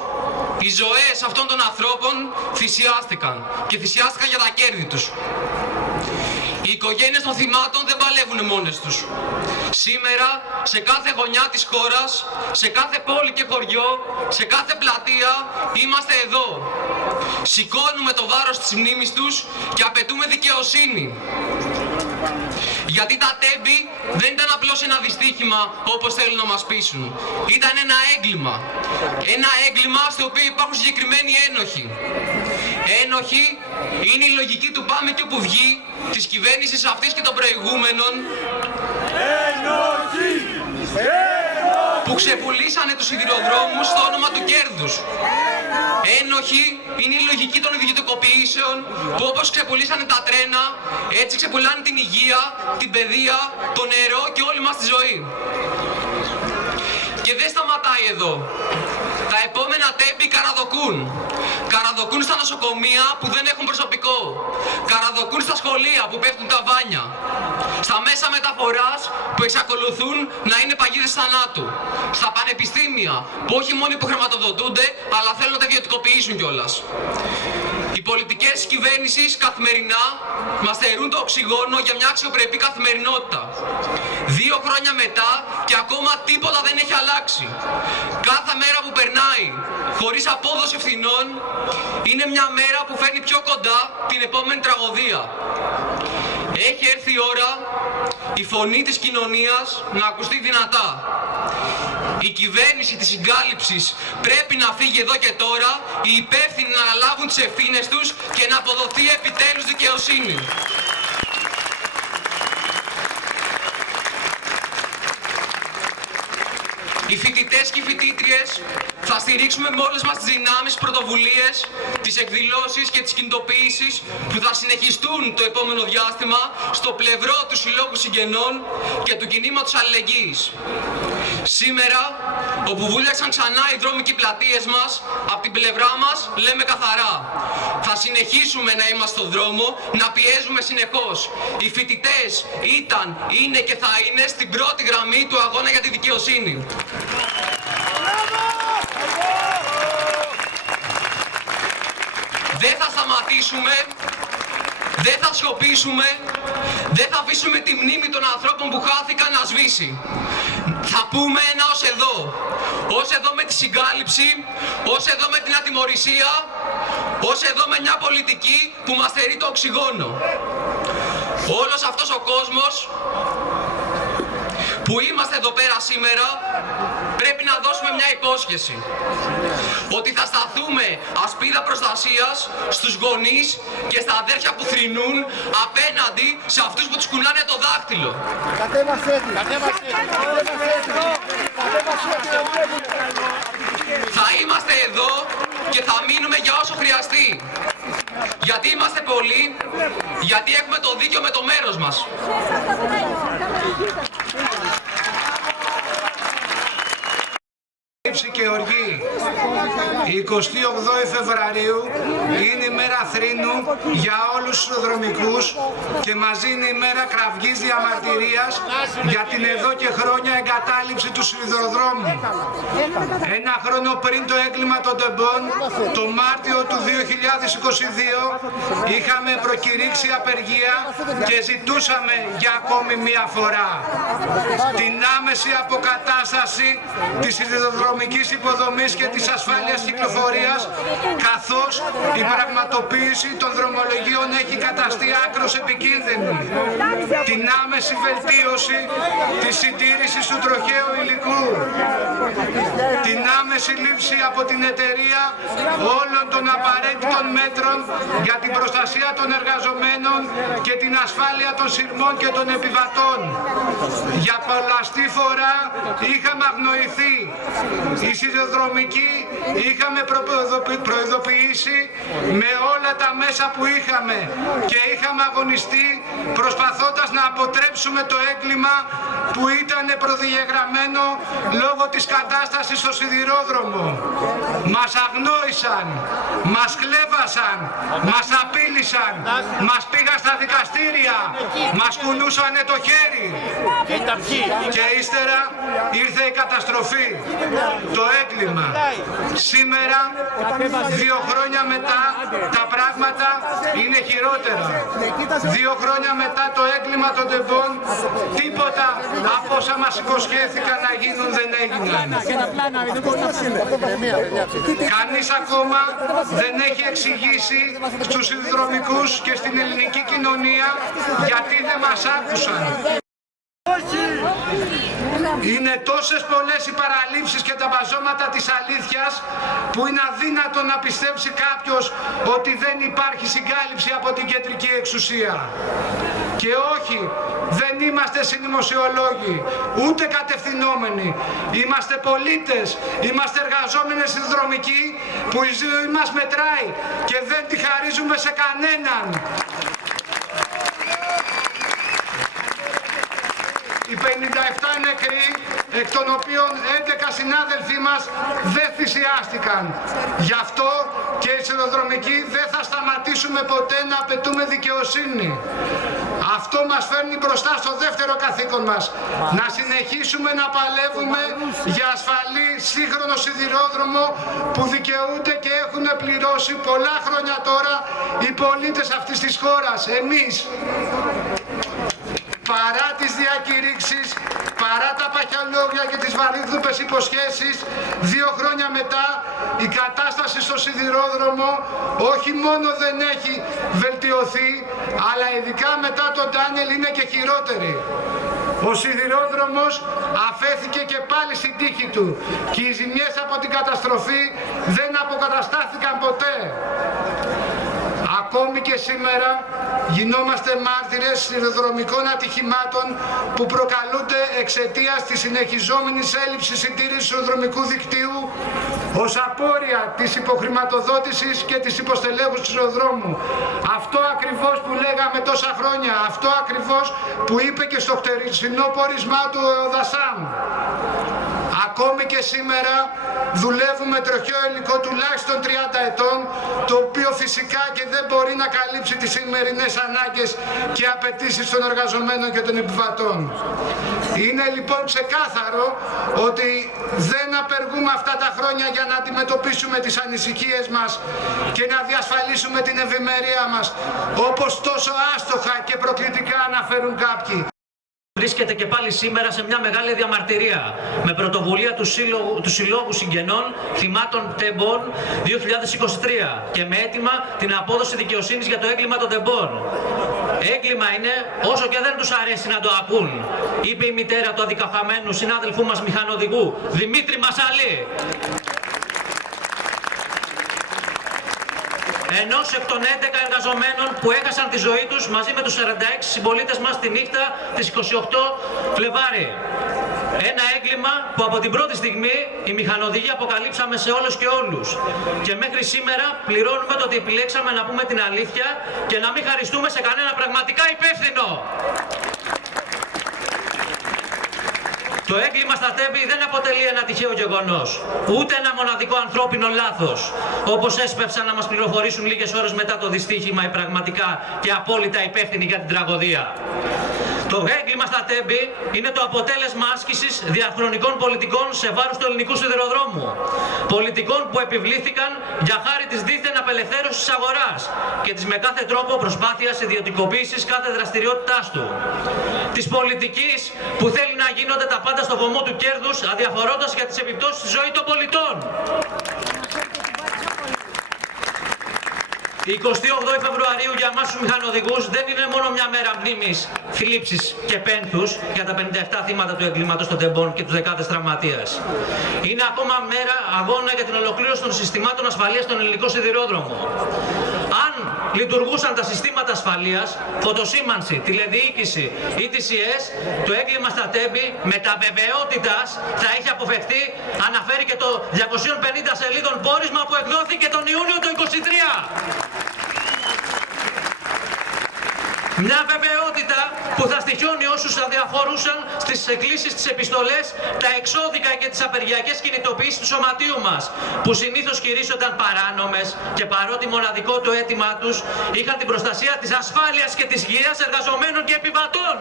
οι ζωές αυτών των ανθρώπων θυσιάστηκαν και θυσιάστηκαν για τα κέρδη τους. Οι οικογένειες των θυμάτων δεν παλεύουν μόνες τους. Σήμερα, σε κάθε γωνιά της χώρας, σε κάθε πόλη και χωριό, σε κάθε πλατεία, είμαστε εδώ. Σηκώνουμε το βάρος της μνήμης τους και απαιτούμε δικαιοσύνη. Γιατί τα τέμπη δεν ήταν απλώς ένα δυστύχημα όπως θέλουν να μας πείσουν. Ήταν ένα έγκλημα. Ένα έγκλημα στο οποίο υπάρχουν συγκεκριμένοι ένοχοι. Ένοχοι είναι η λογική του πάμε και όπου βγει της κυβέρνησης αυτής και των προηγούμενων που ξεπουλήσανε τους σιδηροδρόμους στο όνομα του κέρδους. Ένοχοι είναι η λογική των ιδιωτικοποιήσεων που όπως ξεπουλήσανε τα τρένα, έτσι ξεπουλάνε την υγεία, την παιδεία, το νερό και όλη μας τη ζωή. Και δεν σταματάει εδώ. Τα επόμενα τέμπη καραδοκούν. Καραδοκούν στα νοσοκομεία που δεν έχουν προσωπικό. Καραδοκούν στα σχολεία που πέφτουν τα βάνια. Στα μέσα μεταφοράς που εξακολουθούν να είναι παγίδες θανάτου. Στα πανεπιστήμια που όχι μόνο υποχρηματοδοτούνται, αλλά θέλουν να τα ιδιωτικοποιήσουν κιόλας. Οι πολιτικές της κυβέρνησης καθημερινά μας στερούν το οξυγόνο για μια αξιοπρεπή καθημερινότητα. 2 χρόνια μετά και ακόμα τίποτα δεν έχει αλλάξει. Κάθε μέρα που περνάει χωρίς απόδοση ευθυνών είναι μια μέρα που φέρνει πιο κοντά την επόμενη τραγωδία. Έχει έρθει η ώρα η φωνή της κοινωνίας να ακουστεί δυνατά. Η κυβέρνηση της συγκάλυψης πρέπει να φύγει εδώ και τώρα, οι υπεύθυνοι να αναλάβουν τις ευθύνες τους και να αποδοθεί επιτέλους δικαιοσύνη. Οι φοιτητές και οι φοιτήτριες θα στηρίξουμε με όλες μας τις δυνάμεις, πρωτοβουλίες, τις εκδηλώσεις και τις κινητοποιήσεις που θα συνεχιστούν το επόμενο διάστημα στο πλευρό του Συλλόγου Συγγενών και του κινήματος αλληλεγγύης. Σήμερα, όπου βούλιαξαν ξανά οι δρόμοι και οι πλατείες μας, από την πλευρά μας λέμε καθαρά. Θα συνεχίσουμε να είμαστε στον δρόμο, να πιέζουμε συνεχώς. Οι φοιτητές ήταν, είναι και θα είναι στην πρώτη γραμμή του αγώνα για τη δικαιοσύνη. Δεν θα σταματήσουμε, δεν θα σιωπήσουμε, δεν θα αφήσουμε τη μνήμη των ανθρώπων που χάθηκαν να σβήσει. Θα πούμε ένα ως εδώ. Ως εδώ με τη συγκάλυψη, ως εδώ με την ατιμωρησία, ως εδώ με μια πολιτική που μας στερεί το οξυγόνο. Όλος αυτός ο κόσμος που είμαστε εδώ πέρα σήμερα πρέπει να δώσουμε μια υπόσχεση. Ότι θα σταθούμε ασπίδα προστασίας στους γονείς και στα αδέρφια που θρηνούν απέναντι σε αυτούς που τους κουνάνε το δάχτυλο. Θα είμαστε εδώ και θα μείνουμε για όσο χρειαστεί. Γιατί είμαστε πολλοί, γιατί έχουμε το δίκιο με το μέρος μας. Και οργή. Η 28η Φεβρουαρίου είναι η μέρα θρήνου για όλους τους σιδηροδρομικούς και μαζί είναι η μέρα κραυγής διαμαρτυρίας για την εδώ και χρόνια εγκατάλειψη του σιδηροδρόμου. 1 χρόνο πριν το έγκλημα των τεμπών, το Μάρτιο του 2022, είχαμε προκηρύξει απεργία και ζητούσαμε για ακόμη μία φορά την άμεση αποκατάσταση της σιδηροδρομικής υποδομής και της ασφάλειας κυκλοφορίας, καθώς η πραγματοποίηση των δρομολογίων έχει καταστεί άκρως επικίνδυνη. Την άμεση βελτίωση της συντήρησης του τροχαίου υλικού. Την άμεση λήψη από την εταιρεία όλων των απαραίτητων μέτρων για την προστασία των εργαζομένων και την ασφάλεια των σειρμών και των επιβατών. Για πολλαστή φορά είχαμε αγνοηθεί. Οι σιδηροδρομικοί είχαμε προειδοποιήσει με όλα τα μέσα που είχαμε και είχαμε αγωνιστεί προσπαθώντας να αποτρέψουμε το έγκλημα που ήταν προδιαγραμμένο λόγω της κατάστασης στο σιδηρόδρομο. σιδηρόδρομο, μας αγνόησαν, μας κλέβασαν, μας απείλησαν, μας πήγαν στα δικαστήρια, μας κουνούσανε το χέρι. Και ύστερα ήρθε η καταστροφή, το έγκλημα. Σήμερα, 2 χρόνια μετά, τα πράγματα είναι χειρότερα. 2 χρόνια μετά το έγκλημα των τεμπών, τίποτα από όσα μας υποσχέθηκαν να γίνουν δεν έγιναν. Κανείς ακόμα δεν έχει εξηγήσει στους σιδηροδρομικούς και στην ελληνική κοινωνία γιατί δεν μας άκουσαν. Είναι τόσες πολλές οι παραλήψεις και τα μπαζώματα της αλήθειας που είναι αδύνατο να πιστέψει κάποιος ότι δεν υπάρχει συγκάλυψη από την κεντρική εξουσία. Και όχι, δεν είμαστε συνημοσιολόγοι, ούτε κατευθυνόμενοι. Είμαστε πολίτες, είμαστε εργαζόμενοι σιδηροδρομικοί που η ζωή μας μετράει και δεν τη χαρίζουμε σε κανέναν. Οι 57 νεκροί, εκ των οποίων 11 συνάδελφοί μας δεν θυσιάστηκαν. Γι' αυτό και οι σιδηροδρομικοί δεν θα σταματήσουμε ποτέ να απαιτούμε δικαιοσύνη. Αυτό μας φέρνει μπροστά στο δεύτερο καθήκον μας. Να συνεχίσουμε να παλεύουμε για ασφαλή σύγχρονο σιδηρόδρομο που δικαιούνται και έχουν πληρώσει πολλά χρόνια τώρα οι πολίτες αυτής της χώρας, εμείς. Παρά τις διακηρύξεις, παρά τα παχιαλόγια και τις βαρύγδουπες υποσχέσεις, 2 χρόνια μετά η κατάσταση στο σιδηρόδρομο όχι μόνο δεν έχει βελτιωθεί, αλλά ειδικά μετά τον Ντάνιελ είναι και χειρότερη. Ο σιδηρόδρομος αφέθηκε και πάλι στην τύχη του και οι ζημιές από την καταστροφή δεν αποκαταστάθηκαν ποτέ. Ακόμη και σήμερα γινόμαστε μάρτυρες σιδηροδρομικών ατυχημάτων που προκαλούνται εξαιτίας της συνεχιζόμενης έλλειψης συντήρησης του σιδηροδρομικού δικτύου ως απόρρια της υποχρηματοδότησης και της υποστελέχους του σιδηροδρόμου. Αυτό ακριβώς που λέγαμε τόσα χρόνια, αυτό ακριβώς που είπε και στο χτεσινό πόρισμά του ο Δασάμ. Ακόμη και σήμερα δουλεύουμε τροχαίο υλικό τουλάχιστον 30 ετών, το οποίο φυσικά και δεν μπορεί να καλύψει τις σημερινές ανάγκες και απαιτήσεις των εργαζομένων και των επιβατών. Είναι λοιπόν ξεκάθαρο ότι δεν απεργούμε αυτά τα χρόνια για να αντιμετωπίσουμε τις ανησυχίες μας και να διασφαλίσουμε την ευημερία μας, όπως τόσο άστοχα και προκλητικά αναφέρουν κάποιοι. Βρίσκεται και πάλι σήμερα σε μια μεγάλη διαμαρτυρία με πρωτοβουλία του Συλλόγου Συγγενών Θυμάτων Τεμπών 2023 και με αίτημα την απόδοση δικαιοσύνης για το έγκλημα των τεμπών. Έγκλημα είναι όσο και δεν τους αρέσει να το ακούν, είπε η μητέρα του αδικαχαμένου συνάδελφού μας μηχανοδηγού Δημήτρη Μασαλή. Ενός εκ των 11 εργαζομένων που έχασαν τη ζωή τους μαζί με τους 46 συμπολίτες μας τη νύχτα της 28 Φλεβάρι. Ένα έγκλημα που από την πρώτη στιγμή οι μηχανοδηγοί αποκαλύψαμε σε όλους και όλους. Και μέχρι σήμερα πληρώνουμε το ότι επιλέξαμε να πούμε την αλήθεια και να μην χαριστούμε σε κανένα πραγματικά υπεύθυνο. Το έγκλημα στα Τέμπη δεν αποτελεί ένα τυχαίο γεγονός, ούτε ένα μοναδικό ανθρώπινο λάθος, όπως έσπευσαν να μας πληροφορήσουν λίγες ώρες μετά το δυστύχημα οι πραγματικά και απόλυτα υπεύθυνοι για την τραγωδία. Το έγκλημα στα Τέμπη είναι το αποτέλεσμα άσκησης διαχρονικών πολιτικών σε βάρος του ελληνικού σιδηροδρόμου. Πολιτικών που επιβλήθηκαν για χάρη της δίθεν απελευθέρωσης της αγοράς και της με κάθε τρόπο προσπάθειας ιδιωτικοποίησης κάθε δραστηριότητάς του. Της πολιτικής που θέλει να γίνονται τα πάντα στο βωμό του κέρδους, αδιαφορώντας για τις επιπτώσεις στη ζωή των πολιτών. Η 28η Φεβρουαρίου για εμάς τους μηχανοδηγούς δεν είναι μόνο μια μέρα μνήμης, θλίψης και πένθους για τα 57 θύματα του εγκλήματος των τεμπών και τους δεκάδες τραυματίες. Είναι ακόμα μέρα αγώνα για την ολοκλήρωση των συστημάτων ασφαλείας στον ελληνικό σιδηρόδρομο. Αν λειτουργούσαν τα συστήματα ασφαλείας, φωτοσήμανση, τηλεδιοίκηση ή TCS, το έγκλημα στα Τέμπη με τα βεβαιότητας θα έχει αποφευθεί, αναφέρει και το 250 σελίδων πόρισμα που εκδόθηκε τον Ιούνιο του 2023. Μια βεβαιότητα που θα στοιχιώνει όσους αδιαφορούσαν στις εκκλήσεις, τις επιστολές, τα εξώδικα και τις απεργιακές κινητοποιήσεις του σωματείου μας, που συνήθως κηρύσσονταν παράνομες και παρότι μοναδικό το αίτημά τους είχαν την προστασία της ασφάλειας και της υγείας εργαζομένων και επιβατών.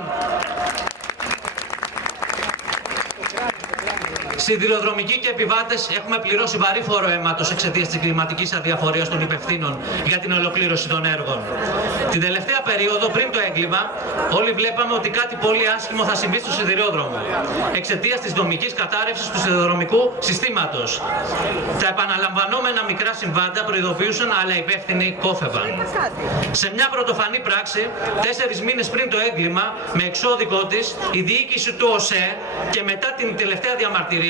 Σιδηροδρομικοί και επιβάτες έχουμε πληρώσει βαρύ φόρο αίματος εξαιτίας της κλιματικής αδιαφορίας των υπευθύνων για την ολοκλήρωση των έργων. Την τελευταία περίοδο, πριν το έγκλημα, όλοι βλέπαμε ότι κάτι πολύ άσχημο θα συμβεί στο σιδηρόδρομο εξαιτίας της δομικής κατάρρευσης του σιδηροδρομικού συστήματος. Τα επαναλαμβανόμενα μικρά συμβάντα προειδοποιούσαν, αλλά οι υπεύθυνοι κόφευαν. Σε μια πρωτοφανή πράξη, 4 μήνες πριν το έγκλημα, με εξώδικο της, η διοίκηση του ΟΣΕ και μετά την τελευταία διαμαρτυρία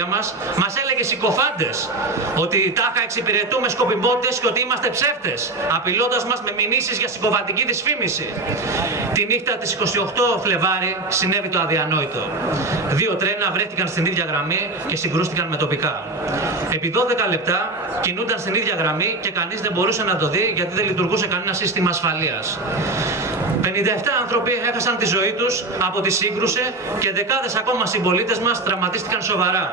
μας έλεγε συκοφάντες ότι τάχα εξυπηρετούμε σκοπιμότητες και ότι είμαστε ψεύτες, απειλώντας μας με μηνύσεις για συκοφαντική δυσφήμιση. Τη νύχτα της 28 Φλεβάρη συνέβη το αδιανόητο. 2 τρένα βρέθηκαν στην ίδια γραμμή και συγκρούστηκαν με τοπικά. Επί 12 λεπτά κινούνταν στην ίδια γραμμή και κανείς δεν μπορούσε να το δει γιατί δεν λειτουργούσε κανένα σύστημα ασφαλείας. 57 άνθρωποι έχασαν τη ζωή τους από τη σύγκρουση και δεκάδες ακόμα συμπολίτες μας τραυματίστηκαν σοβαρά.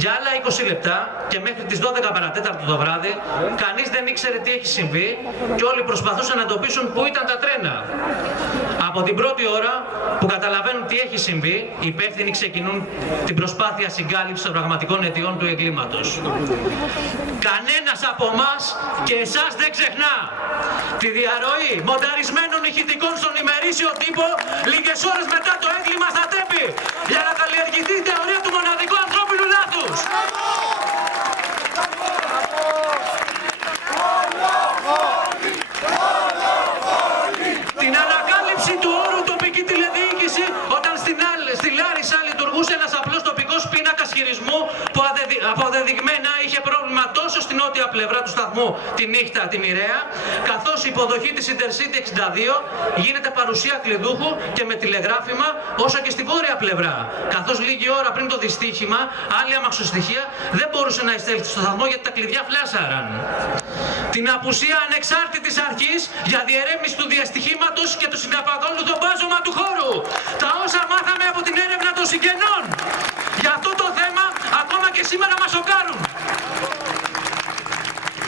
Για άλλα 20 λεπτά και μέχρι τις 12 παρατέταρτο το βράδυ, κανείς δεν ήξερε τι έχει συμβεί και όλοι προσπαθούσαν να εντοπίσουν πού ήταν τα τρένα. Από την πρώτη ώρα που καταλαβαίνουν τι έχει συμβεί, οι υπεύθυνοι ξεκινούν την προσπάθεια συγκάλυψης των πραγματικών αιτιών του εγκλήματος. Κανένας από εμάς και εσάς δεν ξεχνά τη διαρροή μονταρισμένων ηχητικών στον ημερήσιο τύπο λίγες ώρες μετά το έγκλημα στα Τέμπη για να καλλιεργηθεί η θεωρία του μοναδικού ανθρώπινου λάθους. Την ανακάλυψη του όρου τοπική τηλεδιοίκηση όταν στη Λάρισα λειτουργούσε ένας απλός τοπικός πίνακας χειρισμού που αποδεδειγμένα είχε πρόβλημα τόσο στην νότια πλευρά του σταθμού τη νύχτα, τη μοιραία, καθώς η υποδοχή της Intercity 62 γίνεται παρουσία κλειδούχου και με τηλεγράφημα, όσο και στη βόρεια πλευρά, καθώς λίγη ώρα πριν το δυστύχημα άλλη αμαξοστοιχεία δεν μπορούσε να εισέλθει στο σταθμό γιατί τα κλειδιά φλάσαραν. Την απουσία ανεξάρτητης αρχής για διερεύνηση του διαστοιχήματος και το συναπακόλουθο μπάζωμα του χώρου. Τα όσα μάθαμε από την έρευνα των συγγενών για αυτό το θέμα ακόμα και σήμερα μας σοκάρουν.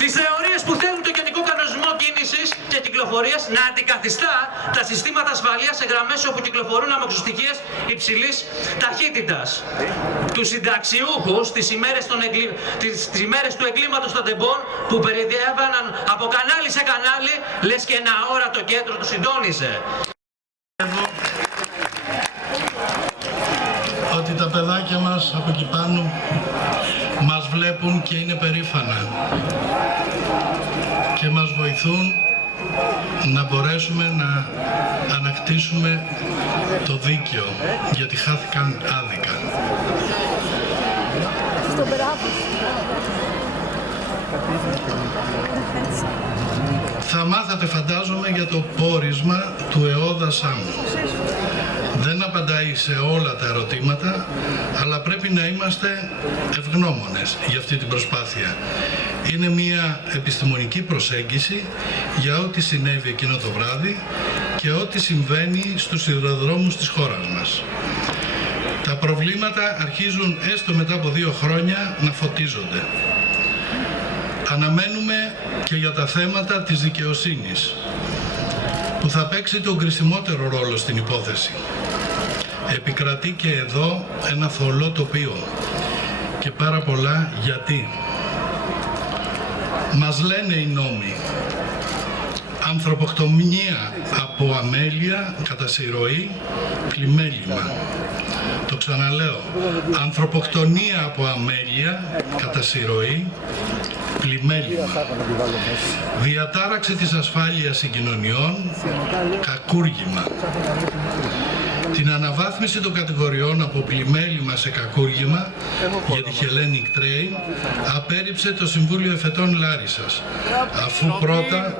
Τις θεωρίες που θέλουν το Γενικό Κανονισμό Κίνησης και Κυκλοφορίας να αντικαθιστά τα συστήματα ασφαλείας σε γραμμές όπου κυκλοφορούν αμαξοστοιχείες υψηλής ταχύτητας. Τους συνταξιούχους τις ημέρες του εγκλήματος των τεμπών που περιδιέβαναν από κανάλι σε κανάλι, λες και ένα αόρατο κέντρο του συντόνιζε. Ότι τα παιδάκια μας από εκεί πάνω μας βλέπουν και είναι περήφανα και μας βοηθούν να μπορέσουμε να ανακτήσουμε το δίκαιο, γιατί χάθηκαν άδικα. Θα μάθατε, φαντάζομαι, για το πόρισμα του ΕΟΔΑ ΣΑΜ. Δεν απαντάει σε όλα τα ερωτήματα, αλλά πρέπει να είμαστε ευγνώμονες για αυτή την προσπάθεια. Είναι μια επιστημονική προσέγγιση για ό,τι συνέβη εκείνο το βράδυ και ό,τι συμβαίνει στους σιδηροδρόμους της χώρας μας. Τα προβλήματα αρχίζουν έστω μετά από 2 χρόνια να φωτίζονται. Αναμένουμε και για τα θέματα της δικαιοσύνης, που θα παίξει τον κρισιμότερο ρόλο στην υπόθεση. Επικρατεί και εδώ ένα θολό τοπίο και πάρα πολλά γιατί. Μας λένε οι νόμοι, ανθρωποκτονία από αμέλεια κατά συρροή, πλημέλημα. Το ξαναλέω, ανθρωποκτονία από αμέλεια κατά συρροή, πλημέλημα. Διατάραξη της ασφάλειας συγκοινωνιών, κακούργημα. Την αναβάθμιση των κατηγοριών από πλημέλημα σε κακούργημα για τη Hellenic Train απέρριψε το Συμβούλιο Εφετών Λάρισσας, αφού πρώτα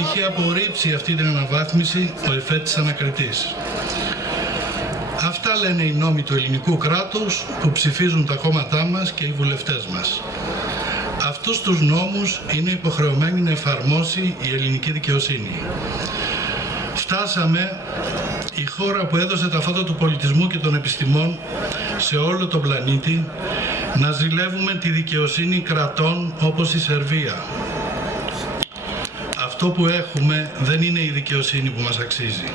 είχε απορρίψει αυτή την αναβάθμιση ο εφέτης ανακριτής. Αυτά λένε οι νόμοι του ελληνικού κράτους που ψηφίζουν τα κόμματά μας και οι βουλευτές μας. Αυτούς τους νόμους είναι υποχρεωμένη να εφαρμόσει η ελληνική δικαιοσύνη. Φτάσαμε η χώρα που έδωσε τα φώτα του πολιτισμού και των επιστημών σε όλο τον πλανήτη να ζηλεύουμε τη δικαιοσύνη κρατών όπως η Σερβία. Αυτό που έχουμε δεν είναι η δικαιοσύνη που μας αξίζει.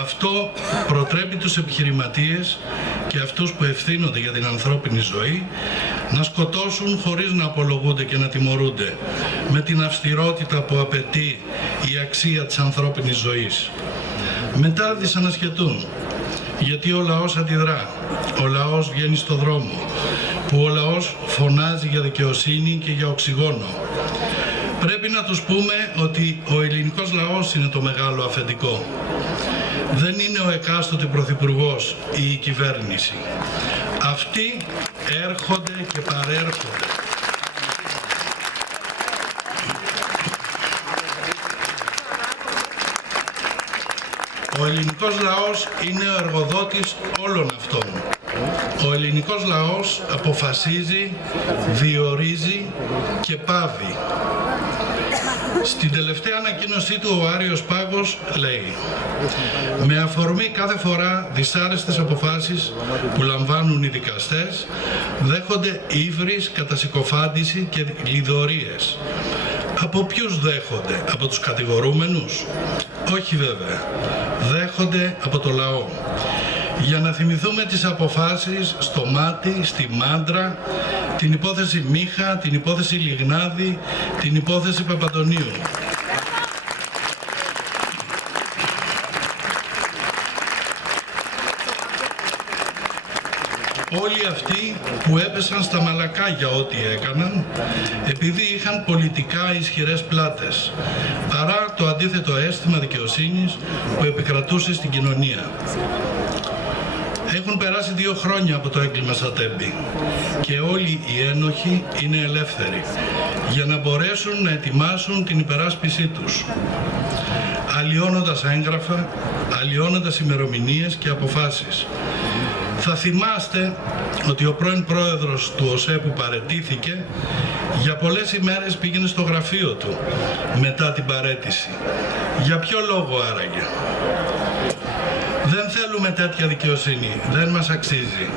Αυτό προτρέπει τους επιχειρηματίες και αυτούς που ευθύνονται για την ανθρώπινη ζωή να σκοτώσουν χωρίς να απολογούνται και να τιμωρούνται με την αυστηρότητα που απαιτεί η αξία της ανθρώπινης ζωής. Μετά δυσανασχετούν, γιατί ο λαός αντιδρά, ο λαός βγαίνει στο δρόμο, που ο λαός φωνάζει για δικαιοσύνη και για οξυγόνο. Πρέπει να τους πούμε ότι ο ελληνικός λαός είναι το μεγάλο αφεντικό. Δεν είναι ο εκάστοτε πρωθυπουργός ή η κυβέρνηση. Αυτοί έρχονται και παρέρχονται. Ο ελληνικός λαός είναι ο εργοδότης όλων αυτών. Ο ελληνικός λαός αποφασίζει, διορίζει και πάβει. Στην τελευταία ανακοίνωσή του ο Άριος Πάγος λέει: «Με αφορμή κάθε φορά δυσάρεστες αποφάσεις που λαμβάνουν οι δικαστές, δέχονται ύβρις, κατασυκοφάντηση και λιδωρίες». Από ποιους δέχονται? Από τους κατηγορούμενους? Όχι βέβαια. Δέχονται από το λαό. Για να θυμηθούμε τις αποφάσεις στο Μάτι, στη Μάντρα, την υπόθεση Μίχα, την υπόθεση Λιγνάδη, την υπόθεση Παπαντονίου. Όλοι αυτοί που έπεσαν στα μαλακά για ό,τι έκαναν, επειδή είχαν πολιτικά ισχυρές πλάτες, παρά το αντίθετο αίσθημα δικαιοσύνης που επικρατούσε στην κοινωνία. Έχουν περάσει 2 χρόνια από το έγκλημα στα Τέμπη και όλοι οι ένοχοι είναι ελεύθεροι για να μπορέσουν να ετοιμάσουν την υπεράσπισή τους, αλλοιώνοντας έγγραφα, αλλοιώνοντας ημερομηνίες και αποφάσεις. Θα θυμάστε ότι ο πρώην πρόεδρος του ΟΣΕ που παραιτήθηκε για πολλές ημέρες πήγαινε στο γραφείο του μετά την παραίτηση. Για ποιο λόγο άραγε? Δεν θέλουμε τέτοια δικαιοσύνη, δεν μας αξίζει.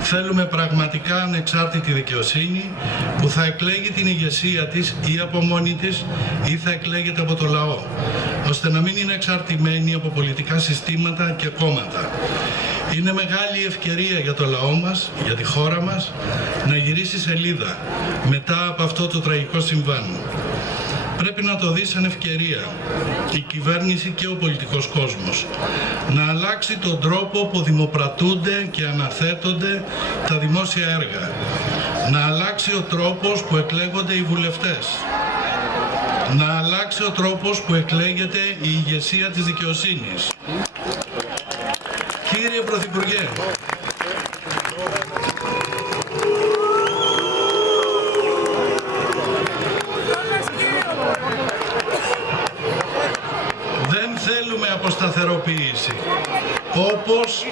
Θέλουμε πραγματικά ανεξάρτητη δικαιοσύνη που θα εκλέγει την ηγεσία της ή από μόνη της ή θα εκλέγεται από το λαό, ώστε να μην είναι εξαρτημένη από πολιτικά συστήματα και κόμματα. Είναι μεγάλη ευκαιρία για το λαό μας, για τη χώρα μας, να γυρίσει σελίδα μετά από αυτό το τραγικό συμβάν. Πρέπει να το δει σαν ευκαιρία η κυβέρνηση και ο πολιτικός κόσμος να αλλάξει τον τρόπο που δημοπρατούνται και αναθέτονται τα δημόσια έργα. Να αλλάξει ο τρόπος που εκλέγονται οι βουλευτές. Να αλλάξει ο τρόπος που εκλέγεται η ηγεσία της δικαιοσύνης. Κύριε Πρωθυπουργέ, δεν θέλουμε αποσταθεροποίηση. Όπως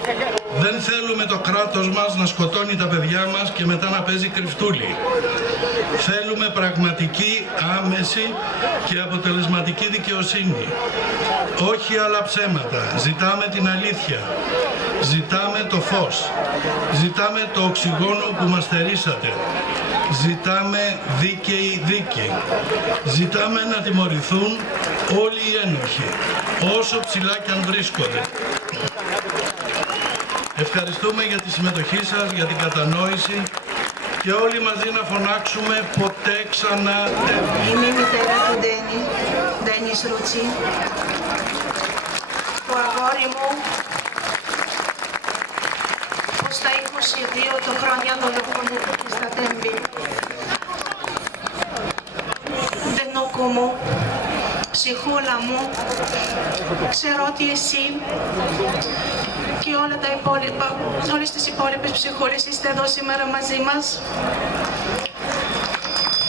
δεν θέλουμε το κράτος μας να σκοτώνει τα παιδιά μας και μετά να παίζει κρυφτούλι. Θέλουμε πραγματική, άμεση και αποτελεσματική δικαιοσύνη. Όχι άλλα ψέματα. Ζητάμε την αλήθεια. Ζητάμε το φως. Ζητάμε το οξυγόνο που μας θερήσατε. Ζητάμε δίκαιη δίκη. Ζητάμε να τιμωρηθούν όλοι οι ένοχοι, όσο ψηλά κι αν βρίσκονται. Ευχαριστούμε για τη συμμετοχή σας, για την κατανόηση και όλοι μαζί να φωνάξουμε ποτέ ξανά. Είμαι η μητέρα του Ντένις Ρούτσι. Το αγόρι μου, που στα 22 το χρόνια δολοφονήθηκε στα Τέμπη. Ντενόκο μου, ψυχούλα μου, ξέρω ότι εσύ και όλα τα υπόλοιπα, όλες τις υπόλοιπες ψυχούλες είστε εδώ σήμερα μαζί μας.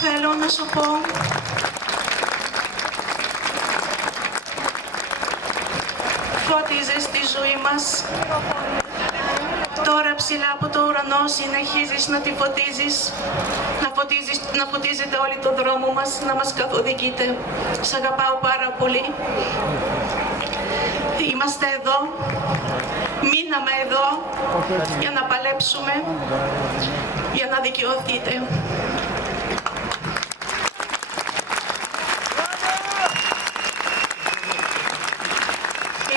Θέλω να σου πω φώτιζες τη ζωή μας. Τώρα ψηλά από το ουρανό συνεχίζεις να τη φωτίζεις, να φωτίζετε όλοι τον δρόμο μας, να μας καθοδηγείτε. Σ' αγαπάω πάρα πολύ. Είμαστε εδώ, μείναμε εδώ για να παλέψουμε, για να δικαιωθείτε.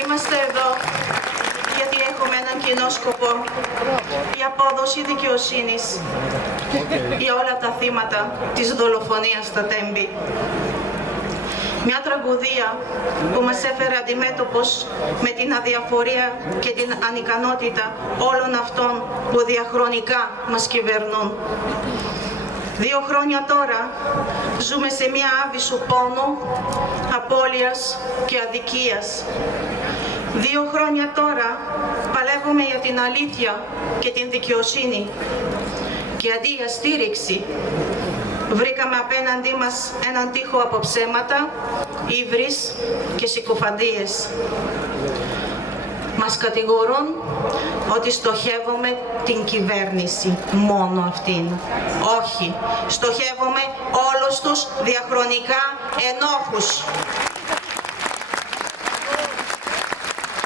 Είμαστε εδώ γιατί έχουμε έναν κοινό σκοπό, η απόδοση δικαιοσύνης για όλα τα θύματα της δολοφονίας στα Τέμπη. Μια τραγωδία που μας έφερε αντιμέτωπος με την αδιαφορία και την ανικανότητα όλων αυτών που διαχρονικά μας κυβερνούν. 2 χρόνια τώρα ζούμε σε μια άβυσσου πόνου, απώλειας και αδικίας. 2 χρόνια τώρα παλεύουμε για την αλήθεια και την δικαιοσύνη και αντί για στήριξη βρήκαμε απέναντί μας έναν τοίχο από ψέματα, ύβρις και συκοφαντίες. Μας κατηγορούν ότι στοχεύουμε την κυβέρνηση, μόνο αυτήν. Όχι, στοχεύουμε όλους τους διαχρονικά ενόχους.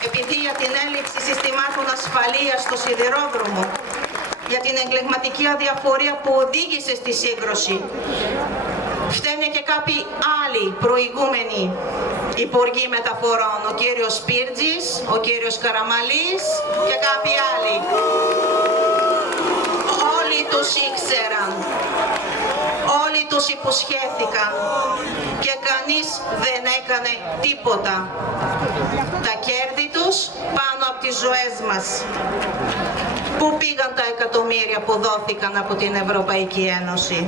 Επειδή για την έλλειψη συστημάτων ασφαλείας στο σιδηρόδρομο, για την εγκληματική αδιαφορία που οδήγησε στη σύγκρουση, φταίνε και κάποιοι άλλοι προηγούμενοι υπουργοί μεταφορών, ο κύριος Σπίρτζης, ο κύριος Καραμαλής και κάποιοι άλλοι. Όλοι τους ήξεραν, όλοι τους υποσχέθηκαν και κανείς δεν έκανε τίποτα. Τα κέρδη τους πάνω από τις ζωές μας. Πού πήγαν τα εκατομμύρια που δόθηκαν από την Ευρωπαϊκή Ένωση?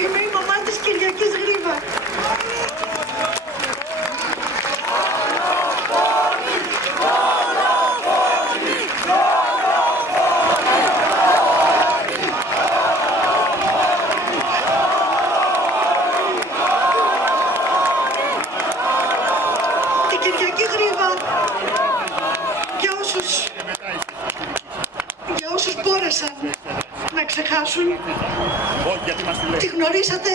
Είμαι η μαμά της Κυριακής Γρίβα. Η Κυριακή Γρίβα, για όσους μπόρεσαν να ξεχάσουν, τη γνωρίσατε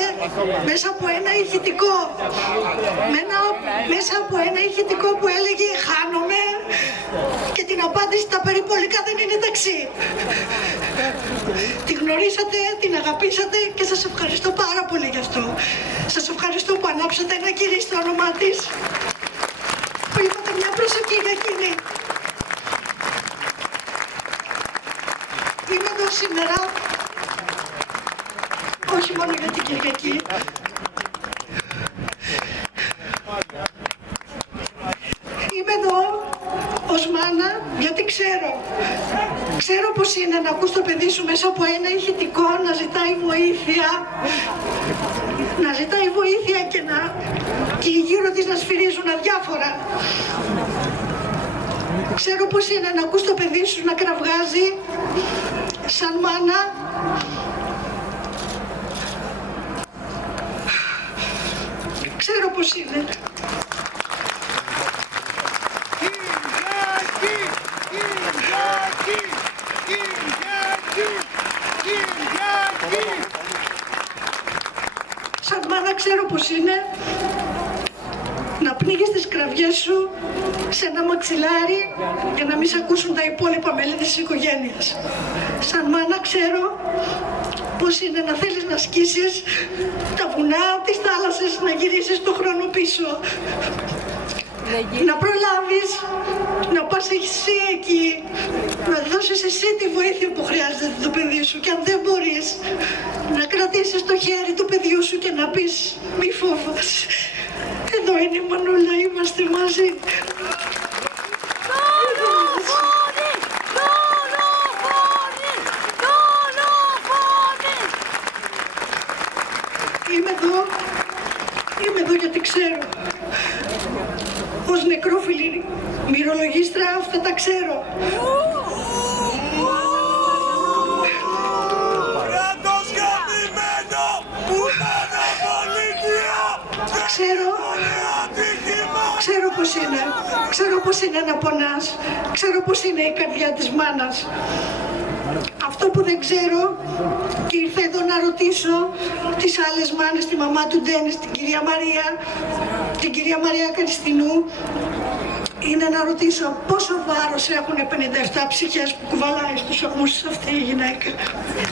μέσα από ένα ηχητικό, μέσα από ένα ηχητικό που έλεγε «Χάνομαι» και την απάντηση «Τα περιπολικά δεν είναι ταξί». Τη γνωρίσατε, την αγαπήσατε και σας ευχαριστώ πάρα πολύ γι' αυτό. Σας ευχαριστώ που ανάψατε ένα κηρύ στο όνομά της, που είπατε μια προσοχή για εκείνη. Είμαι εδώ σήμερα, όχι μόνο για την Κυριακή. Είμαι εδώ ως μάνα γιατί ξέρω πως είναι να ακούς το παιδί σου μέσα από ένα ηχητικό να ζητάει βοήθεια, και οι γύρω της να σφυρίζουν αδιάφορα. Ξέρω πως είναι να ακούς το παιδί σου να κραυγάζει σαν μάνα. Ξέρω πως είναι. Σαν μάνα ξέρω πως είναι να πνίγεις τις κραυγές σου σε ένα μαξιλάρι για να μην σε ακούσουν τα υπόλοιπα μέλη της οικογένειας. Σαν μάνα ξέρω πώς είναι να θέλεις να σκίσεις τα βουνά, τις θάλασσες, να γυρίσεις το χρόνο πίσω. Να προλάβεις, να πας εσύ εκεί, να δώσεις εσύ τη βοήθεια που χρειάζεται το παιδί σου και αν δεν μπορείς, να κρατήσεις το χέρι του παιδιού σου και να πεις «Μη φόβασαι, εδώ είναι η Μανούλα, είμαστε μαζί». Είμαι εδώ γιατί ξέρω. Ως νεκρόφιλη μυρολογίστρα αυτά τα ξέρω. Κράτος γαμημένο, πουτάνα πολιτεία. Ξέρω πώς είναι. Ξέρω πώς είναι να πονάς. Ξέρω πώς είναι η καρδιά της μάνας. Αυτό που δεν ξέρω, και ήρθα εδώ να ρωτήσω τις άλλες μάνες, τη μαμά του Ντένις, την κυρία Μαρία, την κυρία Μαρία Καριστινού είναι να ρωτήσω πόσο βάρος έχουν 57 ψυχές που κουβαλάει στους ώμους αυτή η γυναίκα.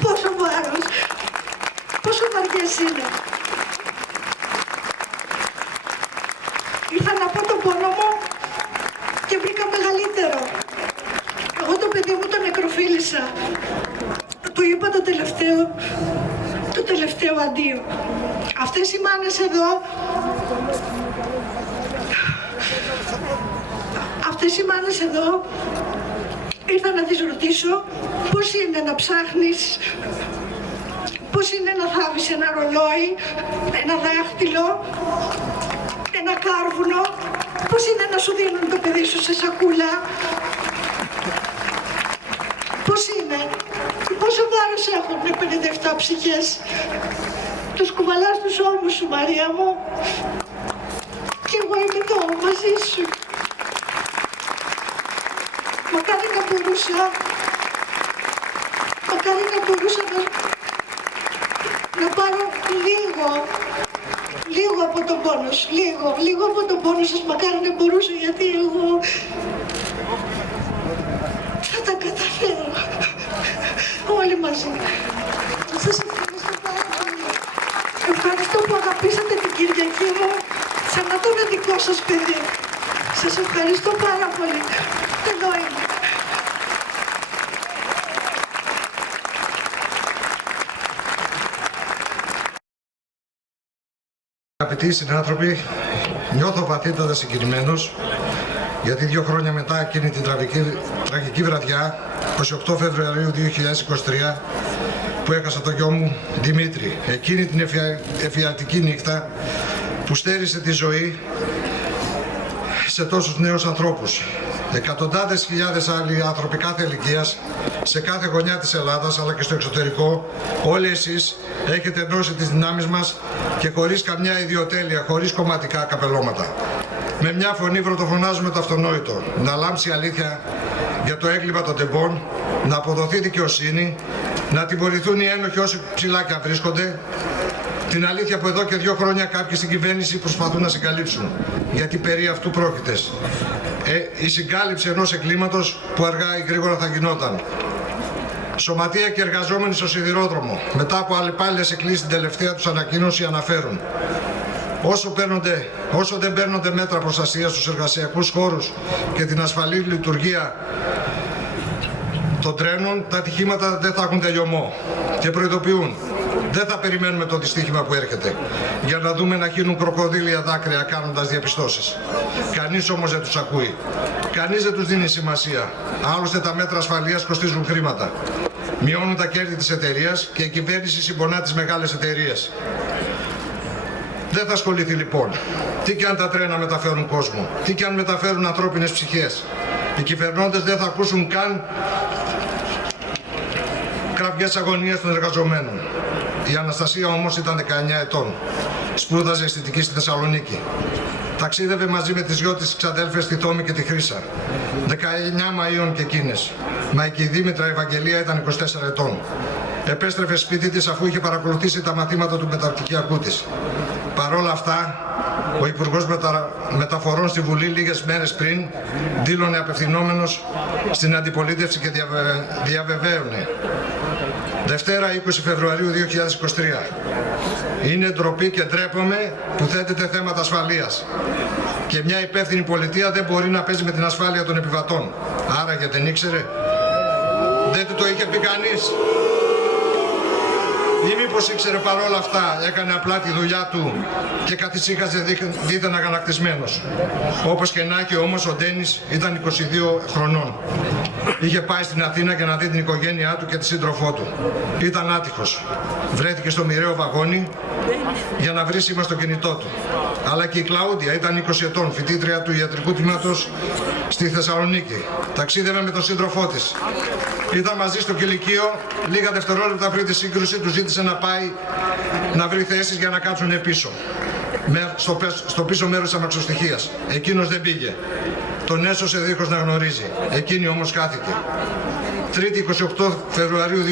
Πόσο βάρος, πόσο βαριές είναι. Ήρθα να πω τον πόνο μου και βρήκα μεγαλύτερο. Εγώ το παιδί μου το νεκροφίλησα. Του είπα το τελευταίο αντίο. Αυτές οι μάνες εδώ, ήρθα να τις ρωτήσω πώς είναι να ψάχνεις, πώς είναι να θάβεις ένα ρολόι, ένα δάχτυλο, ένα κάρβουνο, πώς είναι να σου δίνουν το παιδί σου σε σακούλα, πώς είναι, πόσο βάρος έχουν 57 ψυχές. Τους κουβαλάς στους ώμους σου, Μαρία μου, και εγώ είμαι εδώ μαζί σου. Μακάρι να μπορούσα να πάρω λίγο από τον πόνο σου, λίγο από τον πόνο σας, μακάρι να μπορούσα, γιατί εγώ θα τα καταφέρω όλοι μαζί. Σας ευχαριστώ πάρα πολύ. Ευχαριστώ που αγαπήσατε την Κυριακή μου σαν να το είναι δικό σας παιδί. Σας ευχαριστώ πάρα πολύ. Εδώ είμαι. Αγαπητοί συνάνθρωποι, νιώθω βαθύτατα συγκινημένος, γιατί 2 χρόνια μετά εκείνη την τραγική βραδιά, 28 Φεβρουαρίου 2023, που έχασα το γιο μου Δημήτρη, εκείνη την εφιαλτική νύχτα που στέρισε τη ζωή σε τόσους νέους ανθρώπους. Εκατοντάδες χιλιάδες άλλοι άνθρωποι κάθε ηλικίας, σε κάθε γωνιά της Ελλάδας αλλά και στο εξωτερικό, όλοι εσείς έχετε ενώσει τις δυνάμεις μας και χωρίς καμιά ιδιοτέλεια, χωρίς κομματικά καπελώματα. Με μια φωνή πρωτοφωνάζουμε το αυτονόητο, να λάμψει η αλήθεια για το έγκλημα των τεμπών, να αποδοθεί δικαιοσύνη, να τιμωρηθούν οι ένοχοι όσοι ψηλά και αν βρίσκονται, την αλήθεια που εδώ και 2 χρόνια κάποιοι στην κυβέρνηση προσπαθούν να συγκαλύψουν, γιατί περί αυτού πρόκειται. Η συγκάλυψη ενός εγκλήματος που αργά ή γρήγορα θα γινόταν. Σωματεία και εργαζόμενοι στο σιδηρόδρομο, μετά από αλλεπάλληλες εκκλήσεις στην τελευταία τους ανακοίνωση, αναφέρουν: όσο δεν παίρνονται μέτρα προστασίας στους εργασιακούς χώρους και την ασφαλή λειτουργία των τρένων, τα ατυχήματα δεν θα έχουν τελειωμό. Και προειδοποιούν: δεν θα περιμένουμε το δυστύχημα που έρχεται για να δούμε να χύνουν κροκοδίλια δάκρυα κάνοντας διαπιστώσεις. Κανείς όμως δεν τους ακούει. Κανείς δεν τους δίνει σημασία. Άλλωστε τα μέτρα ασφαλείας κοστίζουν χρήματα. Μειώνουν τα κέρδη της εταιρείας και η κυβέρνηση συμπονά τις μεγάλες εταιρείες. Δεν θα ασχοληθεί λοιπόν. Τι κι αν τα τρένα μεταφέρουν κόσμο, τι κι αν μεταφέρουν ανθρώπινες ψυχές. Οι κυβερνώντες δεν θα ακούσουν καν κραυγές αγωνίας των εργαζομένων. Η Αναστασία όμως ήταν 19 ετών. Σπούδαζε αισθητική στη Θεσσαλονίκη. Ταξίδευε μαζί με τις 2 της ξαδέλφες, τη Θόμη και τη Χρύσα. 19 Μαΐων και εκείνες. Μα και η Δήμητρα Ευαγγελία ήταν 24 ετών. Επέστρεφε σπίτι της αφού είχε παρακολουθήσει τα μαθήματα του μεταπτυχιακού της. Παρόλα αυτά, ο Υπουργός Μεταφορών στη Βουλή λίγες μέρες πριν δήλωνε απευθυνόμενος στην αντιπολίτευση και διαβεβαίωνε: Δευτέρα 20 Φεβρουαρίου 2023. Είναι ντροπή και ντρέπομαι που θέτεται θέματα ασφαλείας. Και μια υπεύθυνη πολιτεία δεν μπορεί να παίζει με την ασφάλεια των επιβατών. Άραγε δεν ήξερε? Δεν του το είχε πει κανείς? Ή μήπως ήξερε παρόλα αυτά, έκανε απλά τη δουλειά του και καθησύχαζε δίθεν αγανακτισμένος. Όπως και να έχει όμως, ο Ντένις ήταν 22 χρονών. Είχε πάει στην Αθήνα για να δει την οικογένειά του και τη σύντροφό του. Ήταν άτυχος. Βρέθηκε στο μοιραίο βαγόνι για να βρει σήμα στο κινητό του. Αλλά και η Κλαούντια ήταν 20 ετών, φοιτήτρια του ιατρικού τμήματος στη Θεσσαλονίκη. Ταξίδευε με τον σύντροφό της. Ήταν μαζί στο κηλικείο, λίγα δευτερόλεπτα πριν τη σύγκρουση του ζήτησε να πάει να βρει θέσεις για να κάτσουν πίσω, στο πίσω μέρος της αμαξοστοιχείας. Εκείνος δεν πήγε. Τον έσωσε δίχως να γνωρίζει. Εκείνη όμως χάθηκε. Τρίτη 28 Φεβρουαρίου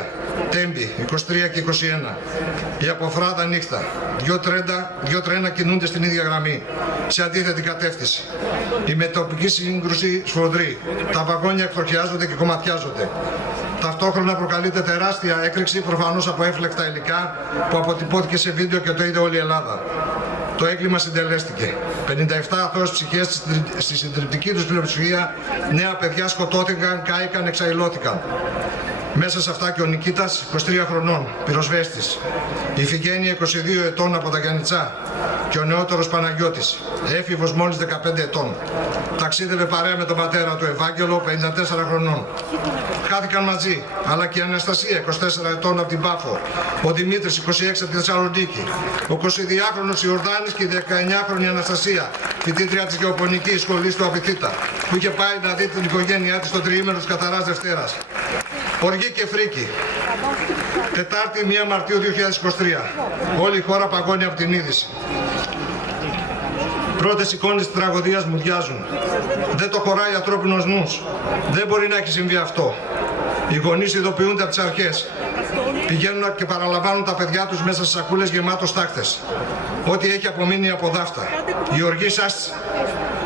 2003, Τέμπη 23 και 21. Η Αποφράτα νύχτα. Δυο τρένα κινούνται στην ίδια γραμμή, σε αντίθετη κατεύθυνση. Η μετοπική σύγκρουση σφοδρή. Τα βαγόνια εκτροχιάζονται και κομματιάζονται. Ταυτόχρονα προκαλείται τεράστια έκρηξη, προφανώς από έφλεκτα υλικά που αποτυπώθηκε σε βίντεο και το είδε όλη η Ελλάδα. Το έγκλημα συντελέστηκε. 57 αθώες ψυχές στη συντριπτική τους πλειοψηφία, νέα παιδιά σκοτώθηκαν, κάηκαν, εξαϊλώθηκαν. Μέσα σε αυτά και ο Νικήτας, 23 χρονών, πυροσβέστης. Η Ιφηγένεια, 22 ετών από τα Γιαννιτσά. Και ο νεότερος Παναγιώτης, έφηβος μόλις 15 ετών. Ταξίδευε παρέα με τον πατέρα του Ευάγγελο, 54 χρονών. Χάθηκαν μαζί, αλλά και η Αναστασία, 24 ετών από την Πάφο. Ο Δημήτρης, 26 από τη Θεσσαλονίκη. Ο 22χρονος Ιορδάνης και η 19χρονη Αναστασία, φοιτήτρια της Γεωπονικής Σχολής του Απιθύτα, που είχε πάει να δει την οικογένειά της στο τριήμερο της Καθαράς Δευτέρας. Οργή και φρίκη. Τετάρτη 1 Μαρτίου 2023. Όλη η χώρα παγώνει από την είδηση. Πρώτες εικόνες της τραγωδίας μουδιάζουν. Δεν το χωράει ανθρώπινος νους. Δεν μπορεί να έχει συμβεί αυτό. Οι γονείς ειδοποιούνται από τις αρχές. Πηγαίνουν και παραλαμβάνουν τα παιδιά τους μέσα σε σακούλες γεμάτος τάχτες. Ό,τι έχει απομείνει από δάφτα. Η οργή